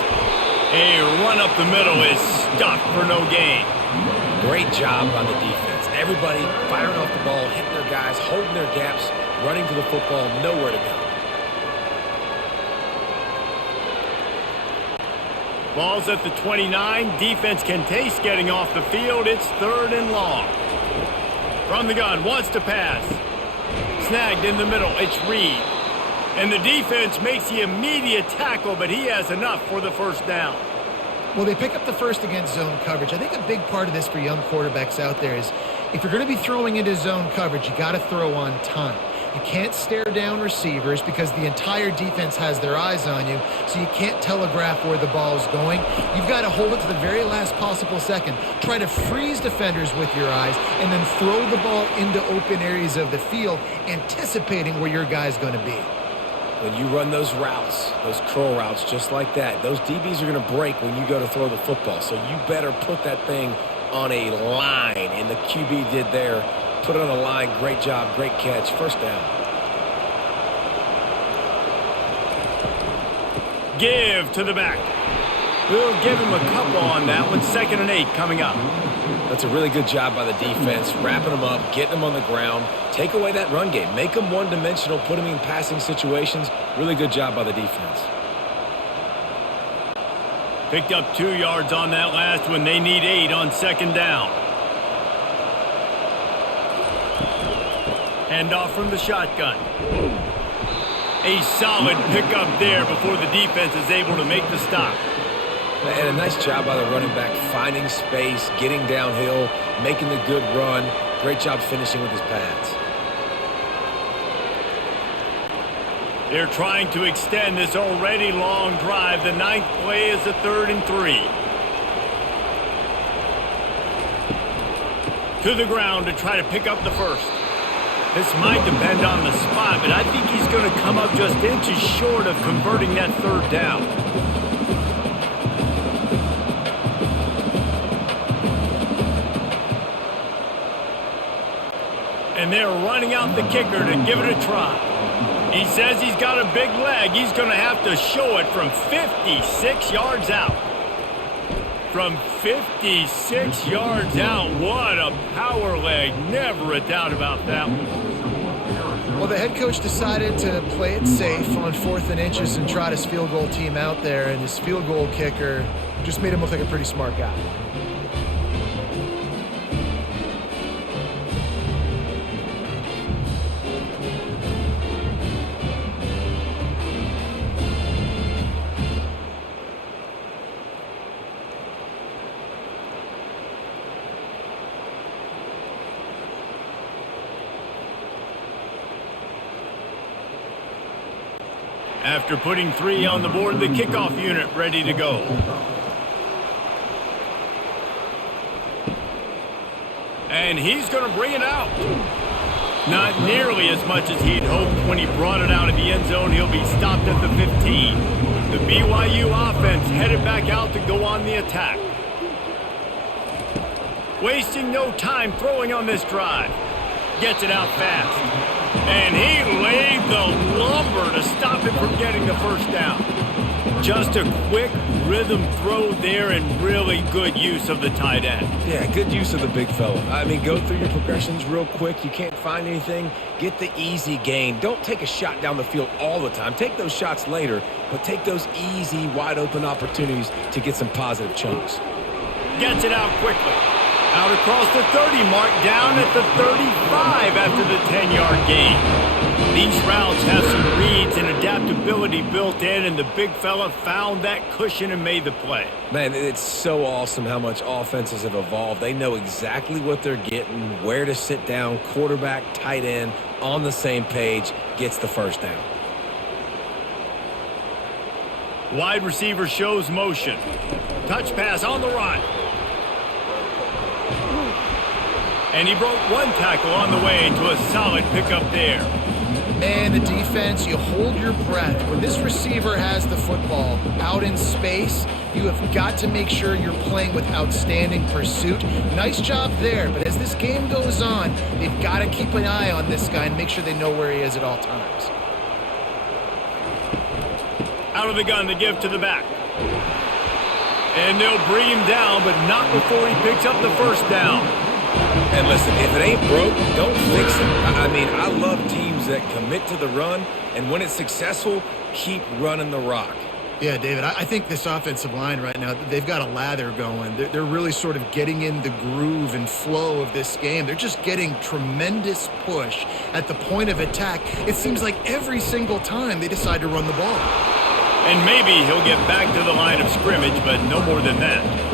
A run up the middle is stuck for no gain. Great job on the defense. Everybody firing off the ball, hitting their guys, holding their gaps, running to the football, nowhere to go. Ball's at the 29. Defense can taste getting off the field. It's 3rd and long. From the gun, wants to pass. Snagged in the middle. It's Reed. And the defense makes the immediate tackle, but he has enough for the 1st down. Well, they pick up the first against zone coverage. I think a big part of this for young quarterbacks out there is if you're going to be throwing into zone coverage, you got to throw on time. You can't stare down receivers because the entire defense has their eyes on you, so you can't telegraph where the ball is going. You've got to hold it to the very last possible second. Try to freeze defenders with your eyes and then throw the ball into open areas of the field, anticipating where your guy's going to be. When you run those routes, those curl routes just like that, those DBs are going to break when you go to throw the football. So you better put that thing on a line, and the QB did there. Put it on a line. Great job. Great catch. 1st down. Give to the back. We'll give him a couple on that one. 2nd and 8 coming up. That's a really good job by the defense, wrapping them up, getting them on the ground. Take away that run game. Make them one-dimensional, put them in passing situations. Really good job by the defense. Picked up 2 yards on that last one. They need 8 on 2nd down. Handoff from the shotgun. A solid pickup there before the defense is able to make the stop. And a nice job by the running back, finding space, getting downhill, making the good run. Great job finishing with his pads. They're trying to extend this already long drive. The 9th play is a 3rd and 3. To the ground to try to pick up the first. This might depend on the spot, but I think he's going to come up just inches short of converting that 3rd down. And they're running out the kicker to give it a try. He says he's got a big leg. He's going to have to show it from 56 yards out. From 56 yards out, what a power leg. Never a doubt about that one. Well, the head coach decided to play it safe on 4th and inches and trot his field goal team out there, and his field goal kicker just made him look like a pretty smart guy. After putting 3 on the board, the kickoff unit ready to go. And he's going to bring it out. Not nearly as much as he'd hoped when he brought it out of the end zone. He'll be stopped at the 15. The BYU offense headed back out to go on the attack. Wasting no time throwing on this drive. Gets it out fast. And he laid the lumber to stop him from getting the first down. Just a quick rhythm throw there and really good use of the tight end. Yeah, good use of the big fella. I mean, go through your progressions real quick. You can't find anything. Get the easy gain. Don't take a shot down the field all the time. Take those shots later, but take those easy, wide-open opportunities to get some positive chunks. Gets it out quickly. Out across the 30 mark, down at the 35 after the 10-yard gain. These routes have some reads and adaptability built in, and the big fella found that cushion and made the play. Man, it's so awesome how much offenses have evolved. They know exactly what they're getting, where to sit down, quarterback, tight end, on the same page, gets the first down. Wide receiver shows motion. Touch pass on the run. And he broke one tackle on the way to a solid pickup there. Man, the defense, you hold your breath. When this receiver has the football out in space, you have got to make sure you're playing with outstanding pursuit. Nice job there, but as this game goes on, they've got to keep an eye on this guy and make sure they know where he is at all times. Out of the gun to give to the back. And they'll bring him down, but not before he picks up the first down. And listen, if it ain't broke, don't fix it. I mean, I love teams that commit to the run, and when it's successful, keep running the rock. Yeah, David, I think this offensive line right now, they've got a lather going. They're really sort of getting in the groove and flow of this game. They're just getting tremendous push at the point of attack. It seems like every single time they decide to run the ball. And maybe he'll get back to the line of scrimmage, but no more than that.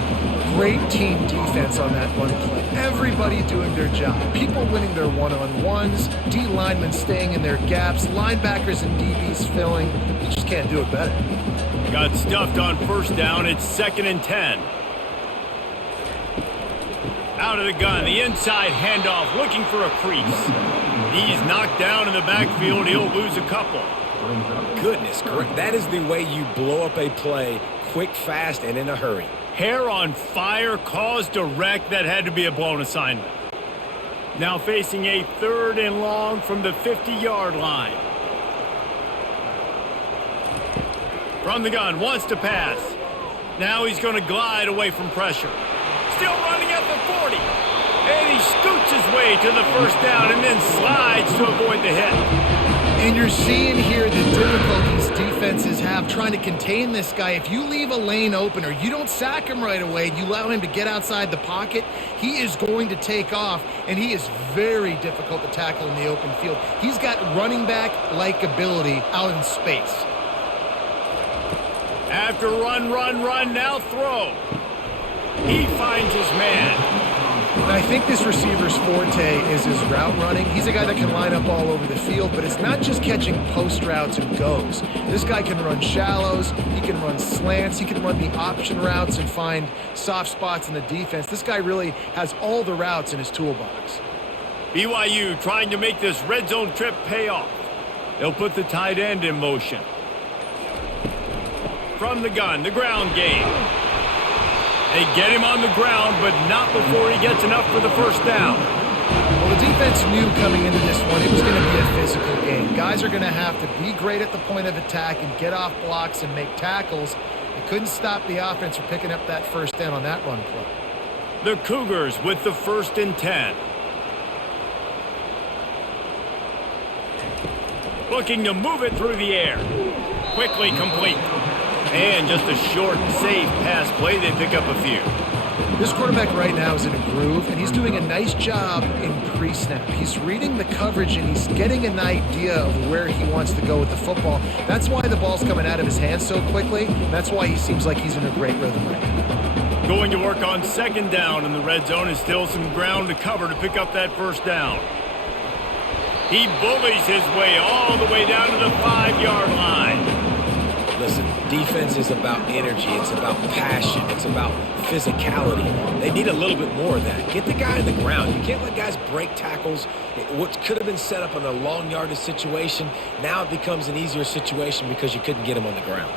Great team defense on that one play. Everybody doing their job. People winning their one-on-ones, D linemen staying in their gaps, linebackers and DBs filling. You just can't do it better. Got stuffed on first down. It's 2nd and 10. Out of the gun, the inside handoff, looking for a crease. He's knocked down in the backfield. He'll lose a couple. Goodness, correct. That is the way you blow up a play, quick, fast, and in a hurry. Hair on fire, caused a wreck. That had to be a blown assignment. Now facing a 3rd and long from the 50-yard line. From the gun, wants to pass. Now he's going to glide away from pressure. Still running at the 40. And he scoots his way to the first down and then slides to avoid the hit. And you're seeing here the difficulties defenses have trying to contain this guy. If you leave a lane open or you don't sack him right away, you allow him to get outside the pocket, he is going to take off, and he is very difficult to tackle in the open field. He's got running back-like ability out in space. After run, now throw. He finds his man. And I think this receiver's forte is his route running. He's a guy that can line up all over the field, but it's not just catching post routes and goes. This guy can run shallows, he can run slants, he can run the option routes and find soft spots in the defense. This guy really has all the routes in his toolbox. BYU trying to make this red zone trip pay off. They'll put the tight end in motion. From the gun, the ground game. They get him on the ground, but not before he gets enough for the first down. Well, the defense knew coming into this one it was going to be a physical game. Guys are going to have to be great at the point of attack and get off blocks and make tackles. They couldn't stop the offense from picking up that first down on that run play. The Cougars with the 1st and 10. Looking to move it through the air. Quickly complete. And just a short, safe pass play. They pick up a few. This quarterback right now is in a groove, and he's doing a nice job in pre-snap. He's reading the coverage, and he's getting an idea of where he wants to go with the football. That's why the ball's coming out of his hands so quickly. That's why he seems like he's in a great rhythm right now. Going to work on 2nd down in the red zone, and still some ground to cover to pick up that first down. He bullies his way all the way down to the 5-yard line. listen, defense is about energy. It's about passion. It's about physicality. They need a little bit more of that. Get the guy on the ground. You can't let guys break tackles. What could have been set up in a long yardage situation, now it becomes an easier situation because you couldn't get him on the ground.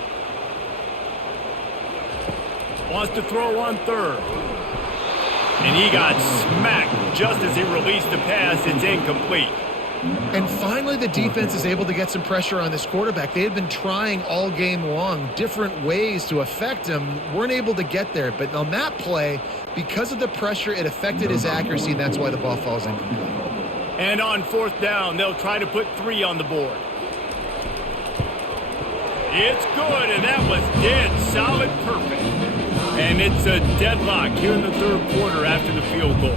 Wants to throw on third. And he got smacked just as he released the pass. It's incomplete. And finally, the defense is able to get some pressure on this quarterback. They had been trying all game long different ways to affect him. Weren't able to get there. But on that play, because of the pressure, it affected his accuracy, and that's why the ball falls incomplete. And on fourth down, they'll try to put 3 on the board. It's good, and that was dead solid perfect. And it's a deadlock here in the third quarter after the field goal.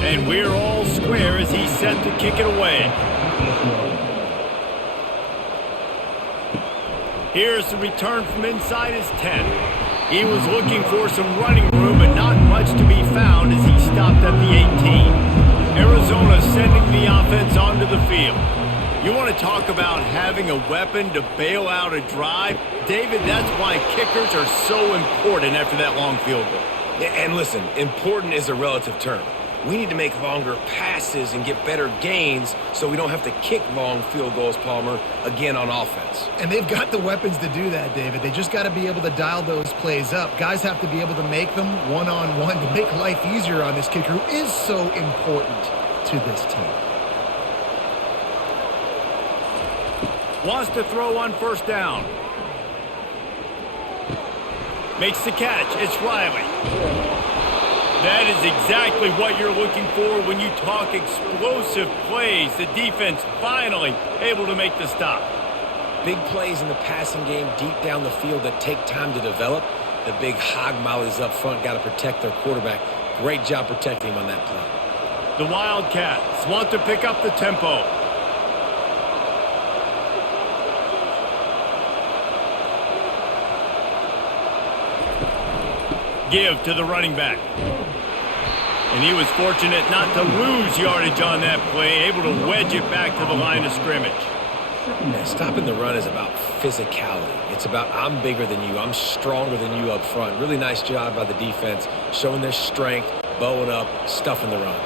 And we're all square as he's set to kick it away. Here's the return from inside his 10. He was looking for some running room, but not much to be found as he stopped at the 18. Arizona sending the offense onto the field. You want to talk about having a weapon to bail out a drive? David, that's why kickers are so important after that long field goal. And listen, important is a relative term. We need to make longer passes and get better gains so we don't have to kick long field goals, Palmer, again on offense. And they've got the weapons to do that, David. They just got to be able to dial those plays up. Guys have to be able to make them one-on-one to make life easier on this kicker who is so important to this team. Wants to throw on first down. Makes the catch. It's Riley. That is exactly what you're looking for when you talk explosive plays. The defense finally able to make the stop. Big plays in the passing game deep down the field that take time to develop. The big hog mollies up front got to protect their quarterback. Great job protecting him on that play. The Wildcats want to pick up the tempo. Give to the running back. And he was fortunate not to lose yardage on that play, able to wedge it back to the line of scrimmage. Yeah, stopping the run is about physicality. It's about I'm bigger than you, I'm stronger than you up front. Really nice job by the defense, showing their strength, bowing up, stuffing the run.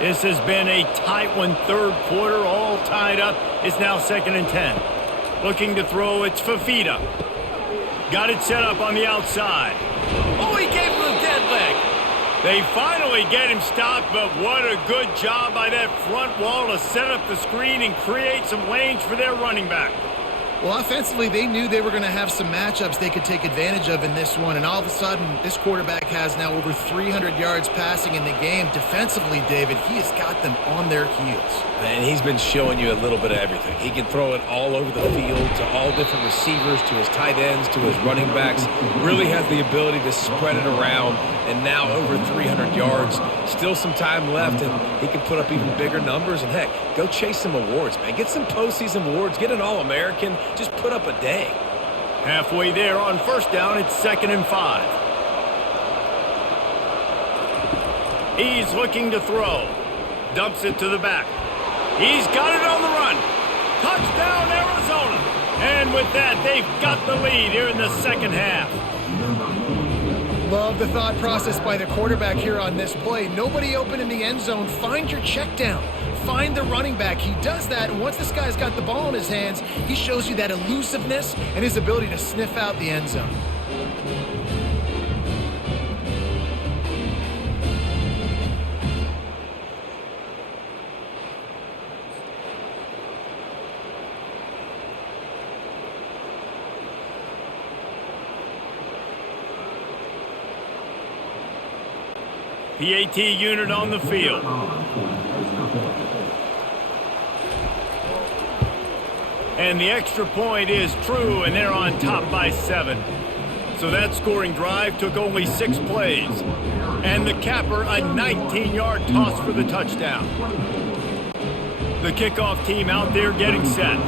This has been a tight one, third quarter, all tied up. It's now 2nd and 10. Looking to throw, it's Fafita. Got it set up on the outside. Oh, he gave him a dead leg. They finally get him stopped, but what a good job by that front wall to set up the screen and create some lanes for their running back. Well, offensively, they knew they were going to have some matchups they could take advantage of in this one, and all of a sudden, this quarterback has now over 300 yards passing in the game. Defensively, David, he has got them on their heels. And he's been showing you a little bit of everything. He can throw it all over the field to all different receivers, to his tight ends, to his running backs. Really has the ability to spread it around, and now over 300 yards. Still some time left, and he can put up even bigger numbers. And, heck, go chase some awards, man. Get some postseason awards. Get an All-American. Just put up a day. Halfway there on first down, it's 2nd and 5. He's looking to throw. Dumps it to the back. He's got it on the run. Touchdown, Arizona. And with that, they've got the lead here in the second half. Love the thought process by the quarterback here on this play. Nobody open in the end zone. Find your check down. Find the running back. He does that, and once this guy's got the ball in his hands, he shows you that elusiveness and his ability to sniff out the end zone. PAT unit on the field. And the extra point is true, and they're on top by 7. So that scoring drive took only 6 plays. And the capper, a 19-yard toss for the touchdown. The kickoff team out there getting set.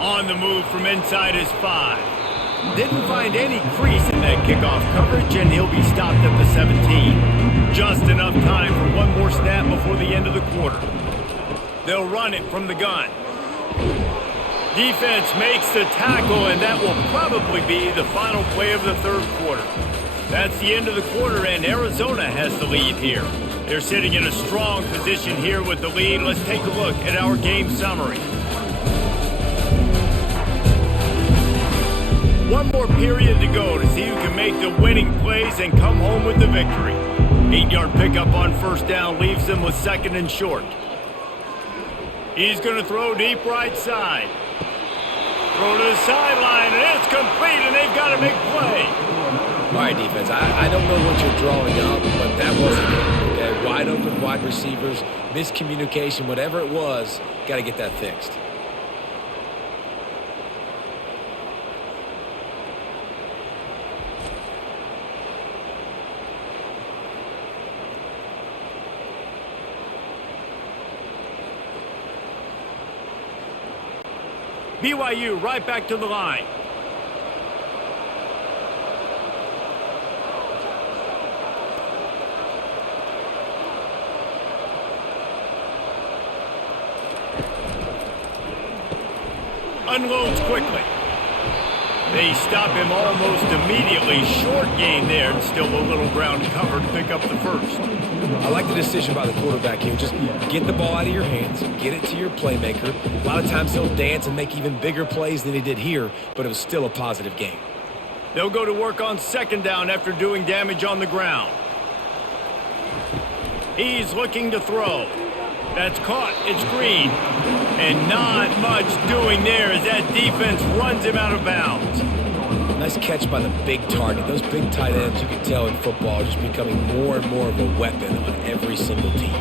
On the move from inside his 5. Didn't find any crease in that kickoff coverage, and he'll be stopped at the 17. Just enough time for one more snap before the end of the quarter. They'll run it from the gun. Defense makes the tackle, and that will probably be the final play of the third quarter. That's the end of the quarter, and Arizona has the lead here. They're sitting in a strong position here with the lead. Let's take a look at our game summary. One more period to go to see who can make the winning plays and come home with the victory. 8-yard pickup on first down leaves them with 2nd and short. He's going to throw deep right side. Throw to the sideline, and it's complete, and they've got a big play. All right, defense, I don't know what you're drawing up, but that wasn't it. Okay? Wide open wide receivers, miscommunication, whatever it was, got to get that fixed. BYU right back to the line. Unloads quickly. They stop him almost immediately. Short gain there, and still a little ground covered to pick up the first. I like the decision by the quarterback here. Just get the ball out of your hands, get it to your playmaker. A lot of times he'll dance and make even bigger plays than he did here, but it was still a positive game. They'll go to work on 2nd down after doing damage on the ground. He's looking to throw. That's caught. It's Green. And not much doing there as that defense runs him out of bounds. Nice catch by the big target. Those big tight ends, you can tell in football, are just becoming more and more of a weapon on every single team.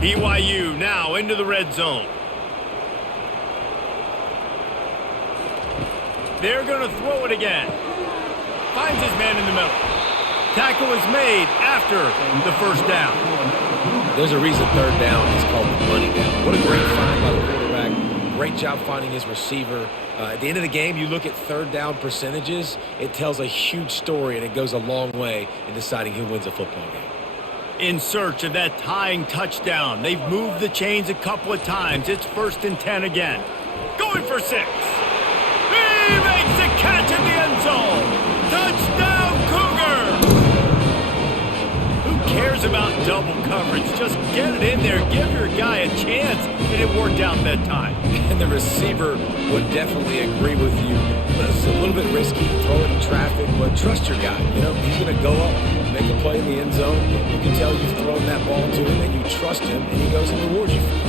BYU now into the red zone. They're going to throw it again. Finds his man in the middle. Tackle is made after the first down. There's a reason 3rd down is called the money down. What a great find by the quarterback. Great job finding his receiver. At the end of the game, you look at 3rd down percentages. It tells a huge story, and it goes a long way in deciding who wins a football game. In search of that tying touchdown. They've moved the chains a couple of times. It's 1st and 10 again. Going for 6. He makes the catch in the end zone. Touchdown, Cougar! Who cares about double coverage? Just get it in there. Give your guy a chance. And it worked out that time. And the receiver would definitely agree with you. It's a little bit risky, throw it in traffic, but trust your guy. You know, he's going to go up, make a play in the end zone. You can tell you've thrown that ball to him, and you trust him, and he goes and rewards you for it.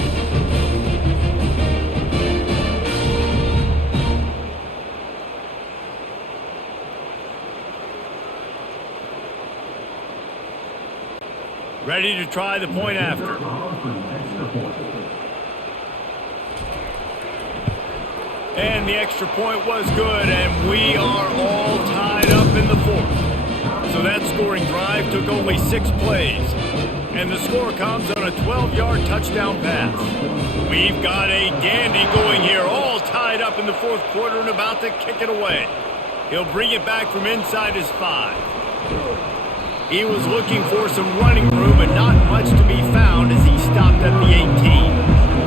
Ready to try the point after. And the extra point was good, and we are all tied up in the 4th. So that scoring drive took only 6 plays. And the score comes on a 12-yard touchdown pass. We've got a dandy going here, all tied up in the 4th quarter and about to kick it away. He'll bring it back from inside his 5. He was looking for some running room, but not much to be found as he stopped at the 18.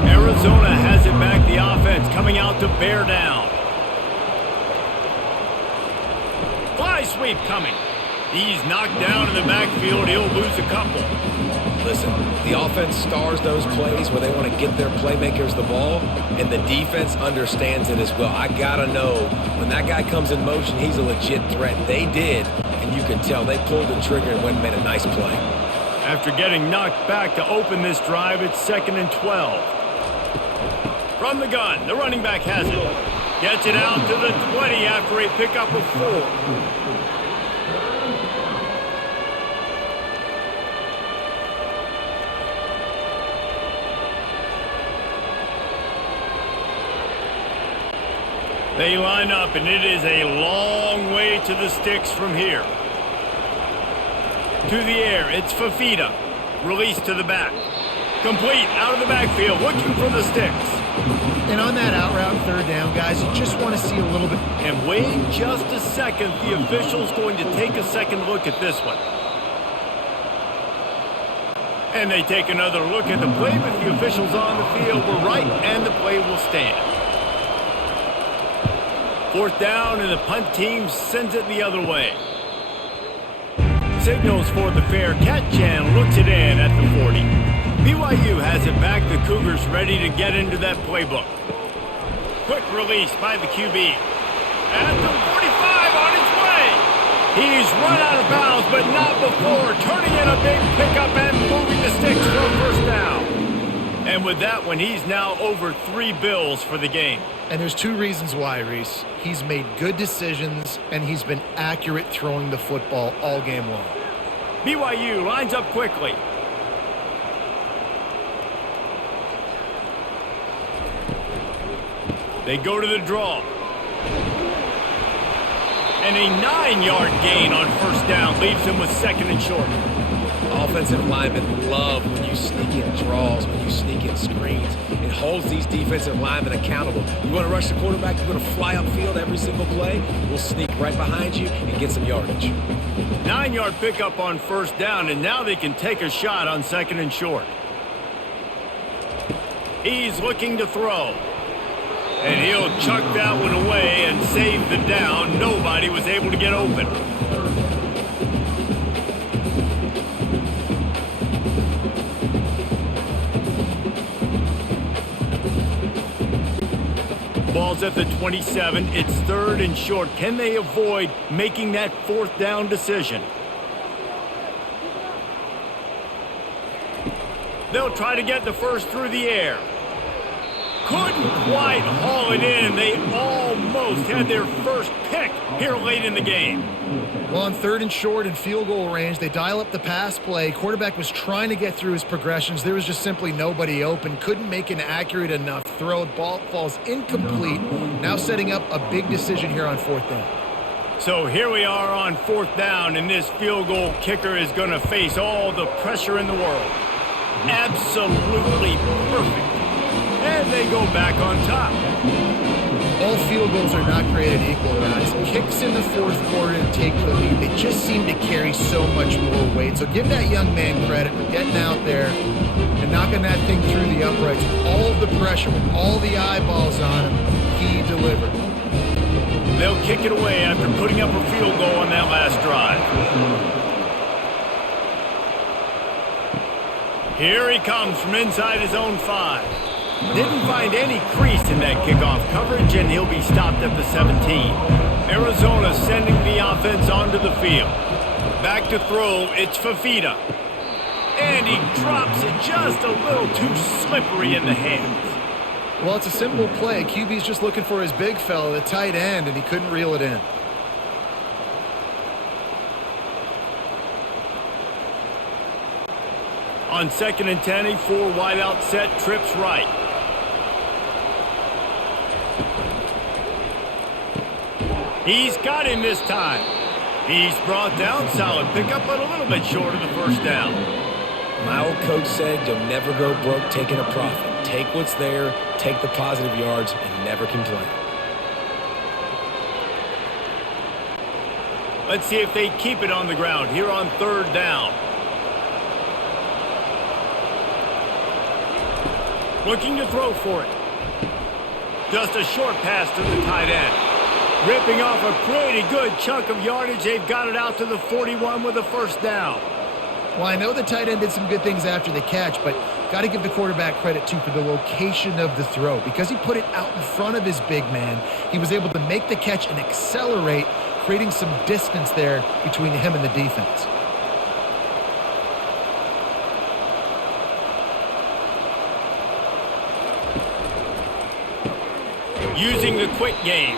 Arizona has it back, the offense coming out to bear down. Fly sweep coming. He's knocked down in the backfield. He'll lose a couple. Listen, the offense stars those plays where they want to get their playmakers the ball, and the defense understands it as well. I got to know when that guy comes in motion, he's a legit threat. They did, and you can tell they pulled the trigger and went and made a nice play. After getting knocked back to open this drive, it's 2nd and 12. From the gun, the running back has it. Gets it out to the 20 after a pickup of 4. They line up, and it is a long way to the sticks from here. To the air, it's Fafita. Released to the back. Complete, out of the backfield, looking for the sticks. And on that out route third down, guys, you just want to see a little bit. And wait just a second. The official's going to take a second look at this one. And they take another look at the play, but the officials on the field were right, and the play will stand. Fourth down, and the punt team sends it the other way. Signals for the fair catch and looks it in at the 40. BYU has it back. The Cougars ready to get into that playbook. Quick release by the QB. At the 45 on its way. He's run out of bounds, but not before turning in a big pickup and moving the sticks for a first down. And with that one, he's now over 3 bills for the game. And there's 2 reasons why, Reese. He's made good decisions, and he's been accurate throwing the football all game long. BYU lines up quickly. They go to the draw. And a 9-yard gain on first down leaves him with second and short. Offensive linemen love when you sneak in draws, when you sneak in screens. It holds these defensive linemen accountable. You want to rush the quarterback, you want to fly upfield every single play, we'll sneak right behind you and get some yardage. 9-yard pickup on first down, and now they can take a shot on second and short. He's looking to throw. And he'll chuck that one away and save the down. Nobody was able to get open. Ball's at the 27. It's third and short. Can they avoid making that fourth down decision? They'll try to get the first through the air. Couldn't quite haul it in. They almost had their first pick here late in the game. Well, on third and short and field goal range, they dial up the pass play. Quarterback was trying to get through his progressions. There was just simply nobody open. Couldn't make an accurate enough throw. Ball falls incomplete. Now setting up a big decision here on fourth down. So here we are on fourth down, and this field goal kicker is going to face all the pressure in the world. Absolutely perfect. And they go back on top. All field goals are not created equal, guys. Kicks in the fourth quarter to take the lead. They just seem to carry so much more weight. So give that young man credit for getting out there and knocking that thing through the uprights. With all of the pressure, with all the eyeballs on him, he delivered. They'll kick it away after putting up a field goal on that last drive. Here he comes from inside his own 5. Didn't find any crease in that kickoff coverage, and he'll be stopped at the 17. Arizona sending the offense onto the field. Back to throw, it's Fafita. And he drops it just a little too slippery in the hands. Well, it's a simple play. QB's just looking for his big fella, the tight end, and he couldn't reel it in. On second and 10, a 4 wide out set, trips right. He's got him this time. He's brought down, solid pickup, but a little bit short of the first down. My old coach said you'll never go broke taking a profit. Take what's there, take the positive yards, and never complain. Let's see if they keep it on the ground here on third down. Looking to throw for it. Just a short pass to the tight end. Ripping off a pretty good chunk of yardage. They've got it out to the 41 with a first down. Well, I know the tight end did some good things after the catch, but got to give the quarterback credit, too, for the location of the throw. Because he put it out in front of his big man, he was able to make the catch and accelerate, creating some distance there between him and the defense. Using the quick game.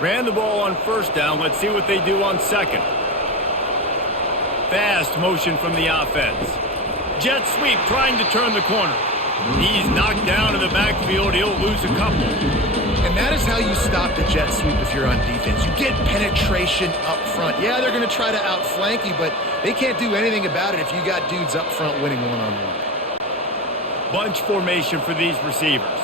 Ran the ball on first down. Let's see what they do on second. Fast motion from the offense. Jet sweep trying to turn the corner. He's knocked down in the backfield. He'll lose a couple. And that is how you stop the jet sweep if you're on defense. You get penetration up front. Yeah, they're going to try to outflank you, but they can't do anything about it if you got dudes up front winning one-on-one. Bunch formation for these receivers.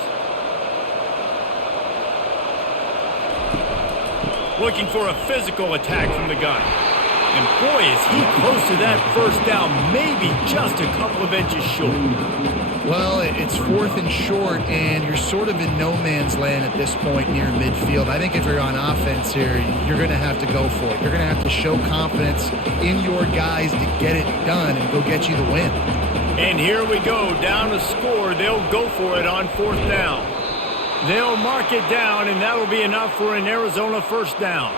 Looking for a physical attack from the gun. And boy, is he close to that first down, maybe just a couple of inches short. Well, it's 4th and short, and you're sort of in no man's land at this point near midfield. I think if you're on offense here, you're going to have to go for it. You're going to have to show confidence in your guys to get it done and go get you the win. And here we go, down to score. They'll go for it on 4th down. They'll mark it down, and that'll be enough for an Arizona first down.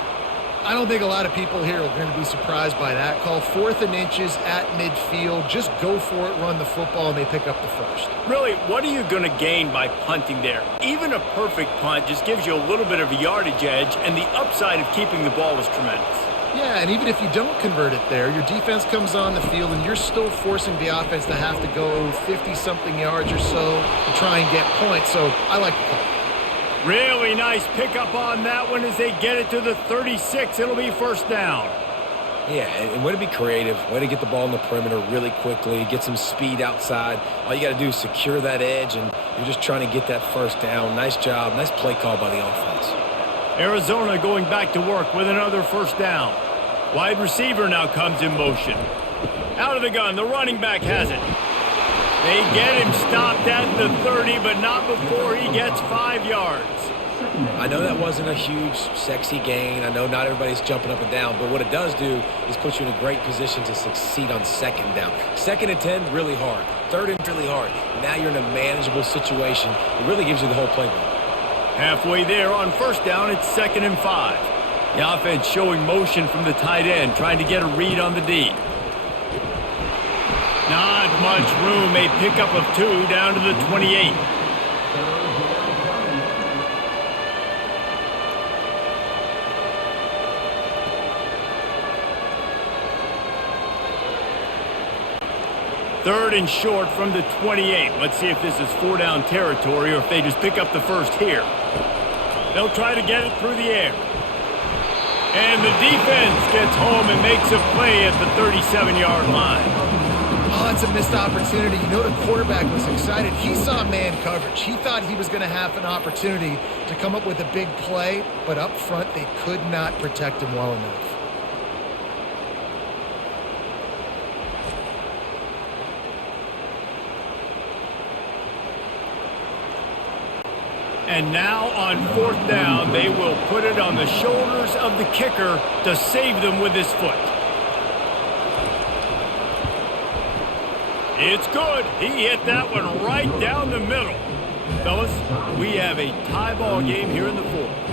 I don't think a lot of people here are going to be surprised by that call. 4th and inches at midfield. Just go for it, run the football, and they pick up the first. Really, what are you going to gain by punting there? Even a perfect punt just gives you a little bit of a yardage edge, and the upside of keeping the ball is tremendous. Yeah, and even if you don't convert it there, your defense comes on the field, and you're still forcing the offense to have to go 50-something yards or so to try and get points. So I like the call. Really nice pickup on that one as they get it to the 36. It'll be first down. Yeah, and way to be creative, way to get the ball in the perimeter really quickly, get some speed outside. All you got to do is secure that edge, and you're just trying to get that first down. Nice job, nice play call by the offense. Arizona going back to work with another first down. Wide receiver now comes in motion. Out of the gun, the running back has it. They get him stopped at the 30, but not before he gets 5 yards. I know that wasn't a huge, sexy gain. I know not everybody's jumping up and down, but what it does do is put you in a great position to succeed on 2nd down. 2nd and 10, really hard. 3rd and really hard. Now you're in a manageable situation. It really gives you the whole playbook. Halfway there on first down, it's 2nd and 5. The offense showing motion from the tight end, trying to get a read on the D. Not much room. A pickup of 2 down to the 28. Third and short from the 28. Let's see if this is 4-down territory or if they just pick up the first here. They'll try to get it through the air. And the defense gets home and makes a play at the 37-yard line. Oh, that's a missed opportunity. You know the quarterback was excited. He saw man coverage. He thought he was going to have an opportunity to come up with a big play, but up front they could not protect him well enough. And now on 4th down, they will put it on the shoulders of the kicker to save them with his foot. It's good. He hit that one right down the middle. Fellas, we have a tie ball game here in the 4th.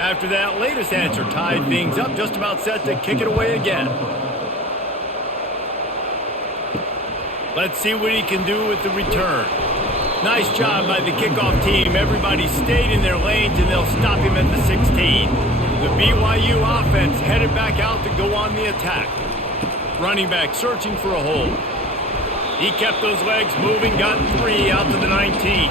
After that latest answer tied things up, just about set to kick it away again. Let's see what he can do with the return. Nice job by the kickoff team. Everybody stayed in their lanes, and they'll stop him at the 16. The BYU offense headed back out to go on the attack. Running back searching for a hole. He kept those legs moving, got 3 out to the 19.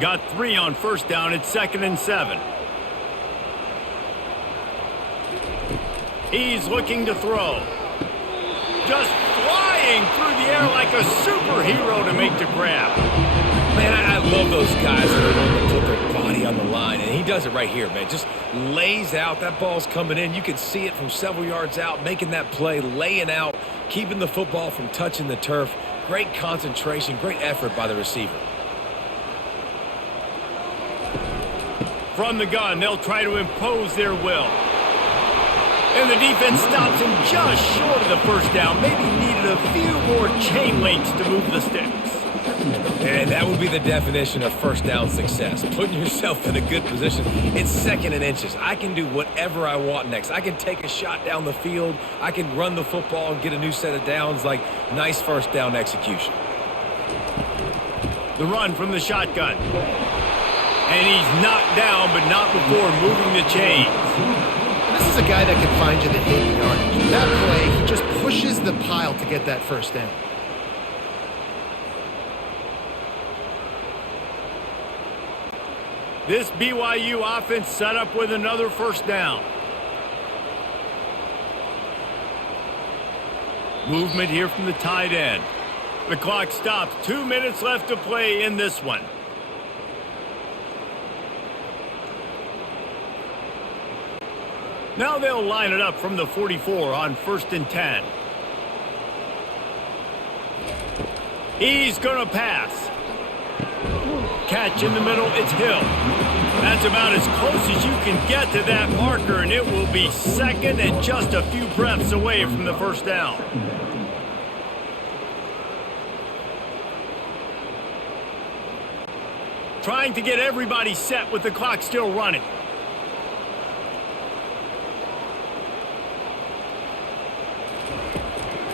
Got 3 on first down. It's 2nd and 7. He's looking to throw. Just flying through the air like a superhero to make the grab. Man, I love those guys that are willing to put their body on the line, and he does it right here, man. Just lays out. That ball's coming in. You can see it from several yards out, making that play, laying out, keeping the football from touching the turf. Great concentration, great effort by the receiver. From the gun, they'll try to impose their will. And the defense stops him just short of the first down. Maybe needed a few more chain links to move the sticks. And that would be the definition of first down success. Putting yourself in a good position. It's second and inches. I can do whatever I want next. I can take a shot down the field. I can run the football and get a new set of downs. Like, nice first down execution. The run from the shotgun. And he's knocked down, but not before moving the chains. This is a guy that can find you the hidden yardage. That play, he just pushes the pile to get that first down. This BYU offense set up with another first down. Movement here from the tight end. The clock stops. 2 minutes left to play in this one. Now they'll line it up from the 44 on 1st and 10. He's going to pass. Catch in the middle, it's Hill. That's about as close as you can get to that marker, and it will be second and just a few breaths away from the first down. Trying to get everybody set with the clock still running.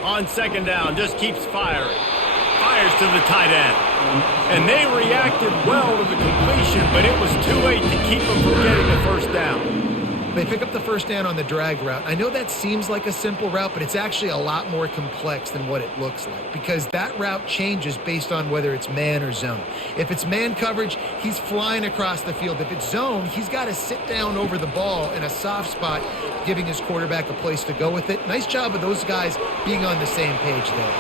On second down, just keeps firing. Fires to the tight end. And they reacted well to the completion, but it was too late to keep them from getting the first down. They pick up the first down on the drag route. I know that seems like a simple route, but it's actually a lot more complex than what it looks like because that route changes based on whether it's man or zone. If it's man coverage, he's flying across the field. If it's zone, he's got to sit down over the ball in a soft spot, giving his quarterback a place to go with it. Nice job of those guys being on the same page there.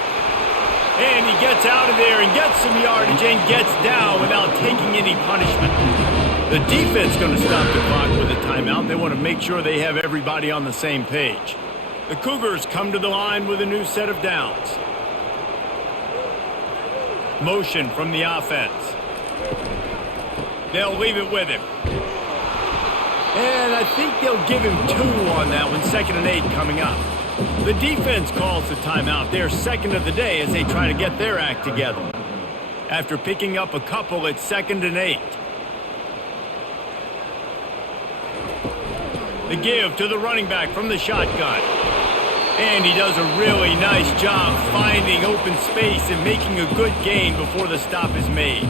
And he gets out of there and gets some yardage and gets down without taking any punishment. The defense going to stop the clock with a timeout. They want to make sure they have everybody on the same page. The Cougars come to the line with a new set of downs. Motion from the offense. They'll leave it with him. And I think they'll give him 2 on that one. 2nd and 8 coming up. The defense calls the timeout. They're second of the day as they try to get their act together. After picking up a couple, it's 2nd and 8. The give to the running back from the shotgun. And he does a really nice job finding open space and making a good gain before the stop is made.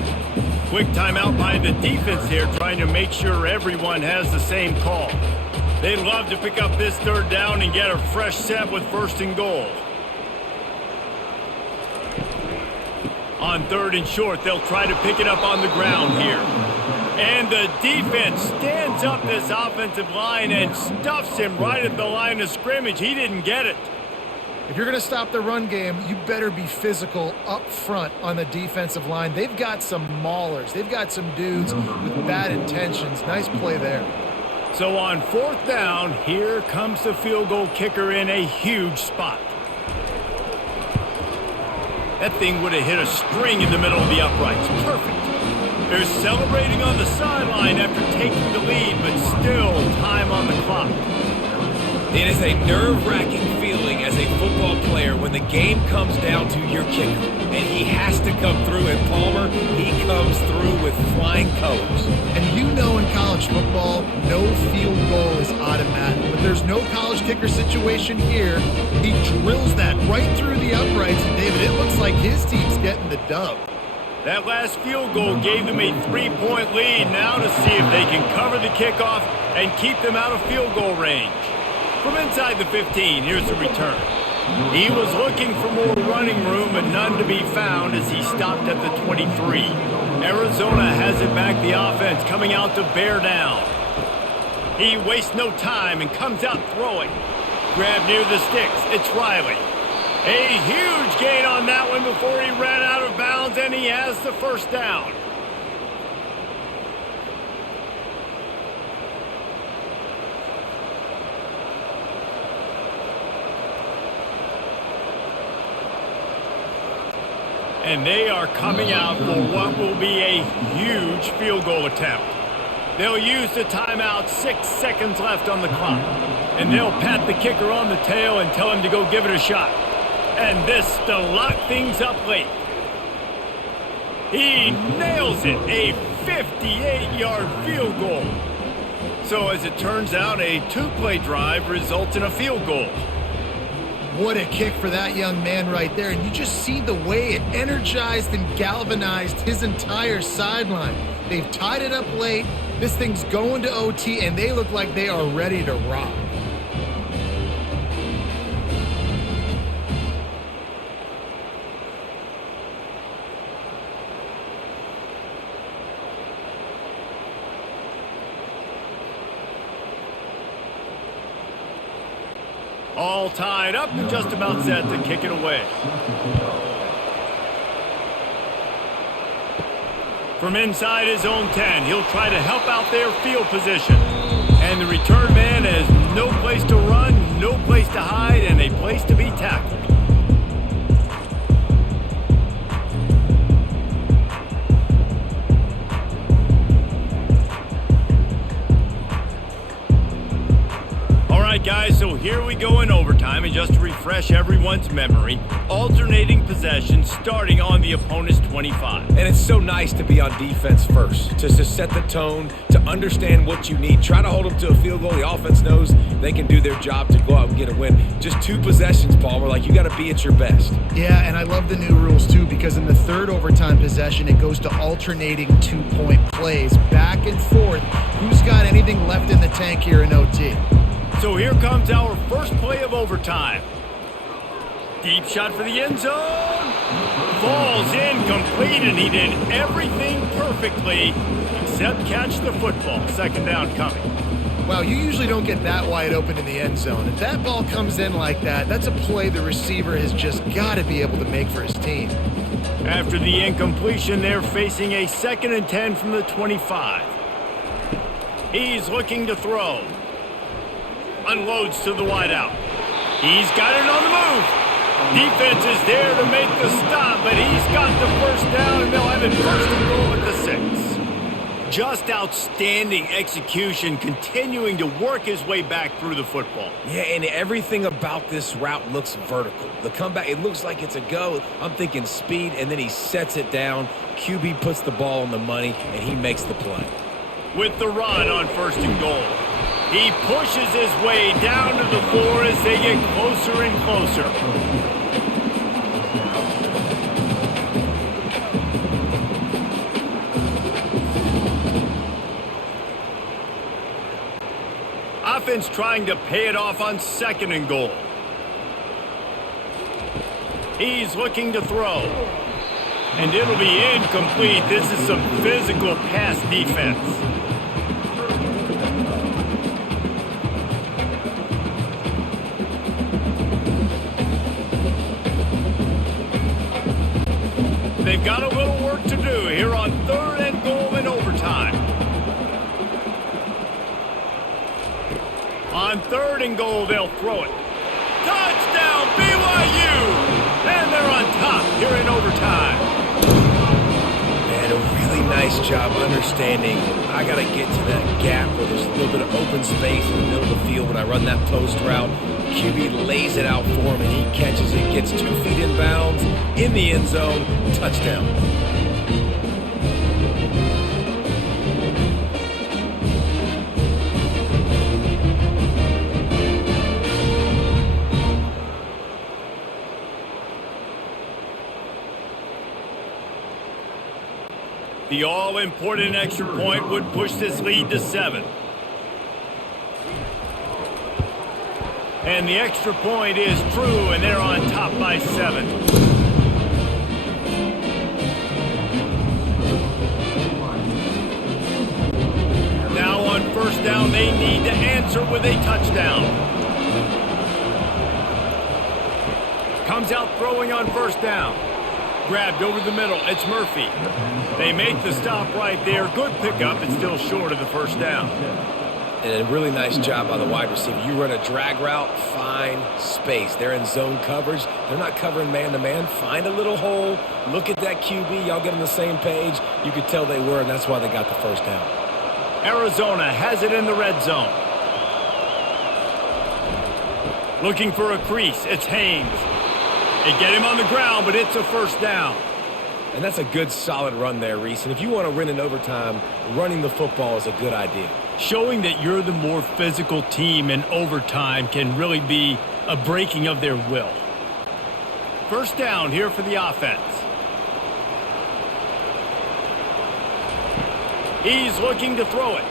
Quick timeout by the defense here, trying to make sure everyone has the same call. They'd love to pick up this 3rd down and get a fresh set with 1st and goal. On 3rd and short, they'll try to pick it up on the ground here. And the defense stands up this offensive line and stuffs him right at the line of scrimmage. He didn't get it. If you're going to stop the run game, you better be physical up front on the defensive line. They've got some maulers. They've got some dudes with bad intentions. Nice play there. So on 4th down, here comes the field goal kicker in a huge spot. That thing would have hit a string in the middle of the uprights. Perfect. They're celebrating on the sideline after taking the lead, but still time on the clock. It is a nerve-wracking feeling as a football player when the game comes down to your kicker, and he has to come through. And Palmer, he comes through with flying colors. And you know in college football, no field goal is automatic. But there's no college kicker situation here. He drills that right through the uprights, and David, it looks like his team's getting the dub. That last field goal gave them a 3-point lead. Now to see if they can cover the kickoff and keep them out of field goal range. From inside the 15, here's the return. He was looking for more running room, but none to be found as he stopped at the 23. Arizona has it back, the offense coming out to bear down. He wastes no time and comes out throwing. Grab near the sticks, it's Riley. A huge gain on that one before he ran out of bounds, and he has the first down. And they are coming out for what will be a huge field goal attempt. They'll use the timeout, 6 seconds left on the clock. And they'll pat the kicker on the tail and tell him to go give it a shot. And this to lock things up late. He nails it, a 58-yard field goal. So as it turns out, a 2-play drive results in a field goal. What a kick for that young man right there. And you just see the way it energized and galvanized his entire sideline. They've tied it up late. This thing's going to OT, and they look like they are ready to rock. All tied up and just about set to kick it away. From inside his own 10, he'll try to help out their field position. And the return man has no place to run, no place to hide, and a place to be tackled. Guys, so here we go in overtime, and just to refresh everyone's memory, alternating possession starting on the opponent's 25. And it's so nice to be on defense first, just to set the tone, to understand what you need. Try to hold them to a field goal. The offense knows they can do their job to go out and get a win. Just 2 possessions, Palmer, like you got to be at your best. Yeah, and I love the new rules too, because in the third overtime possession, it goes to alternating 2-point plays, back and forth. Who's got anything left in the tank here in OT? So here comes our first play of overtime. Deep shot for the end zone. Falls incomplete, and he did everything perfectly except catch the football. Second down coming. Wow, you usually don't get that wide open in the end zone. If that ball comes in like that, that's a play the receiver has just got to be able to make for his team. After the incompletion, they're facing a 2nd and 10 from the 25. He's looking to throw. Unloads to the wideout. He's got it on the move. Defense is there to make the stop, but he's got the first down, and they'll have it first and goal at the 6. Just outstanding execution, continuing to work his way back through the football. Yeah, and everything about this route looks vertical. The comeback, it looks like it's a go. I'm thinking speed, and then he sets it down. QB puts the ball on the money, and he makes the play. With the run on first and goal. He pushes his way down to the 4 as they get closer and closer. Offense trying to pay it off on 2nd and goal. He's looking to throw. And it'll be incomplete. This is some physical pass defense. They've got a little work to do here on 3rd and goal in overtime. On 3rd and goal, they'll throw it. Touchdown, BYU! And they're on top here in overtime. And a really nice job understanding I got to get to that gap where there's a little bit of open space in the middle of the field when I run that post route. QB lays it out for him, and he catches it, gets 2 feet in bounds, in the end zone, touchdown. The all-important extra point would push this lead to 7. And the extra point is true, and they're on top by 7. Now on first down, they need to answer with a touchdown. Comes out throwing on first down. Grabbed over the middle. It's Murphy. They make the stop right there. Good pickup, and still short of the first down. And a really nice job by the wide receiver. You run a drag route, find space. They're in zone coverage. They're not covering man-to-man. Find a little hole. Look at that QB. Y'all get on the same page. You could tell they were, and that's why they got the first down. Arizona has it in the red zone. Looking for a crease. It's Haynes. They get him on the ground, but it's a first down. And that's a good, solid run there, Reese. And if you want to win in overtime, running the football is a good idea. Showing that you're the more physical team in overtime can really be a breaking of their will. First down here for the offense. He's looking to throw it.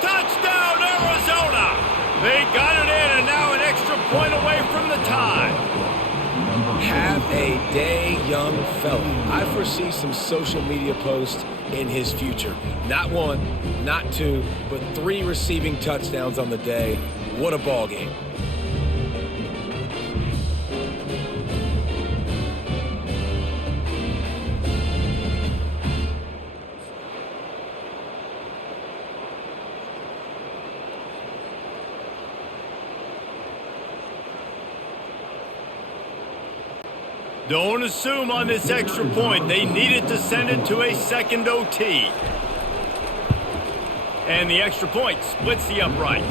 Touchdown, Arizona! They got it in, and now an extra point away from the tie. Have a day, young fella. I foresee some social media posts in his future. Not one, not two, but 3 receiving touchdowns on the day. What a ball game. Don't assume on this extra point. They needed to send it to a second OT. And the extra point splits the uprights.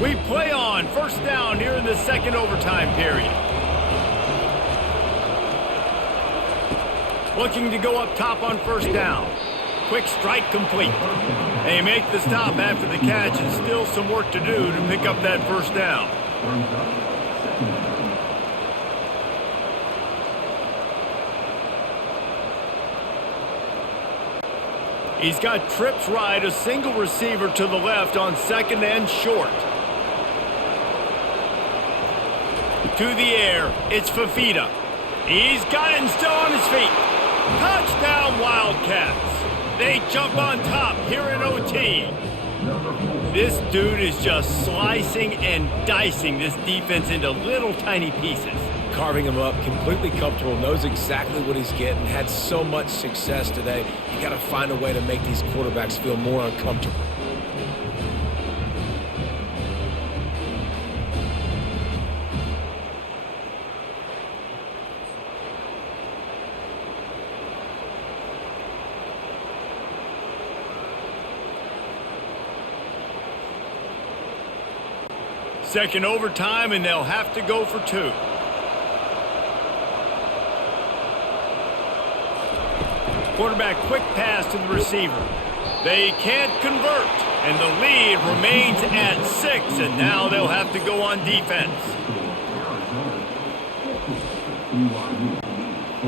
We play on. First down here in the second overtime period. Looking to go up top on first down. Quick strike complete. They make the stop after the catch, and still some work to do to pick up that first down. He's got trips right, a single receiver to the left on second and short. To the air, it's Fafita. He's got it and still on his feet. Touchdown, Wildcats. They jump on top here in OT. This dude is just slicing and dicing this defense into little tiny pieces. Carving him up, completely comfortable, knows exactly what he's getting, had so much success today. You got to find a way to make these quarterbacks feel more uncomfortable. Second overtime, and they'll have to go for 2. Quarterback quick pass to the receiver. They can't convert, and the lead remains at 6, and now they'll have to go on defense.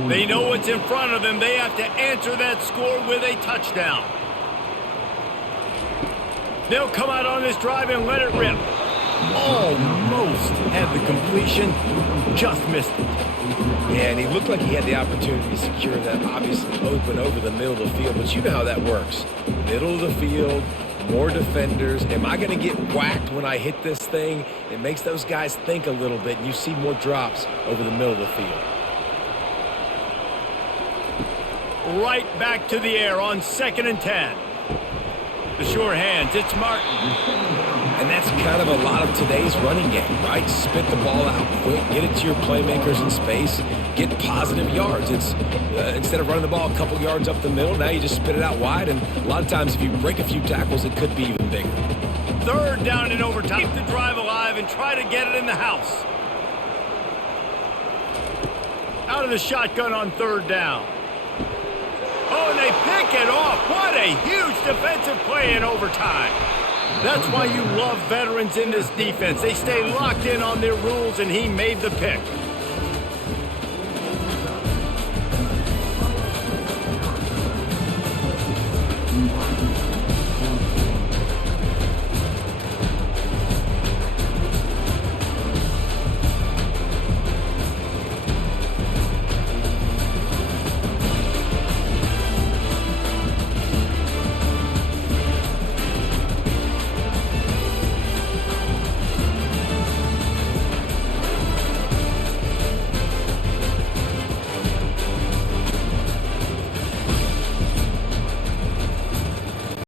They know what's in front of them. They have to answer that score with a touchdown. They'll come out on this drive and let it rip. Almost had the completion, just missed it. Yeah, and he looked like he had the opportunity to secure that, obviously open over the middle of the field, but you know how that works. Middle of the field, more defenders. Am I going to get whacked when I hit this thing? It makes those guys think a little bit, and you see more drops over the middle of the field. Right back to the air on 2nd and 10. The sure hands, it's Martin. And that's kind of a lot of today's running game, right? Spit the ball out quick, get it to your playmakers in space, get positive yards. It's instead of running the ball a couple yards up the middle, now you just spit it out wide, and a lot of times if you break a few tackles, it could be even bigger. Third down in overtime. Keep the drive alive and try to get it in the house. Out of the shotgun on third down. Oh, and they pick it off. What a huge defensive play in overtime. That's why you love veterans in this defense. They stay locked in on their rules, and he made the pick.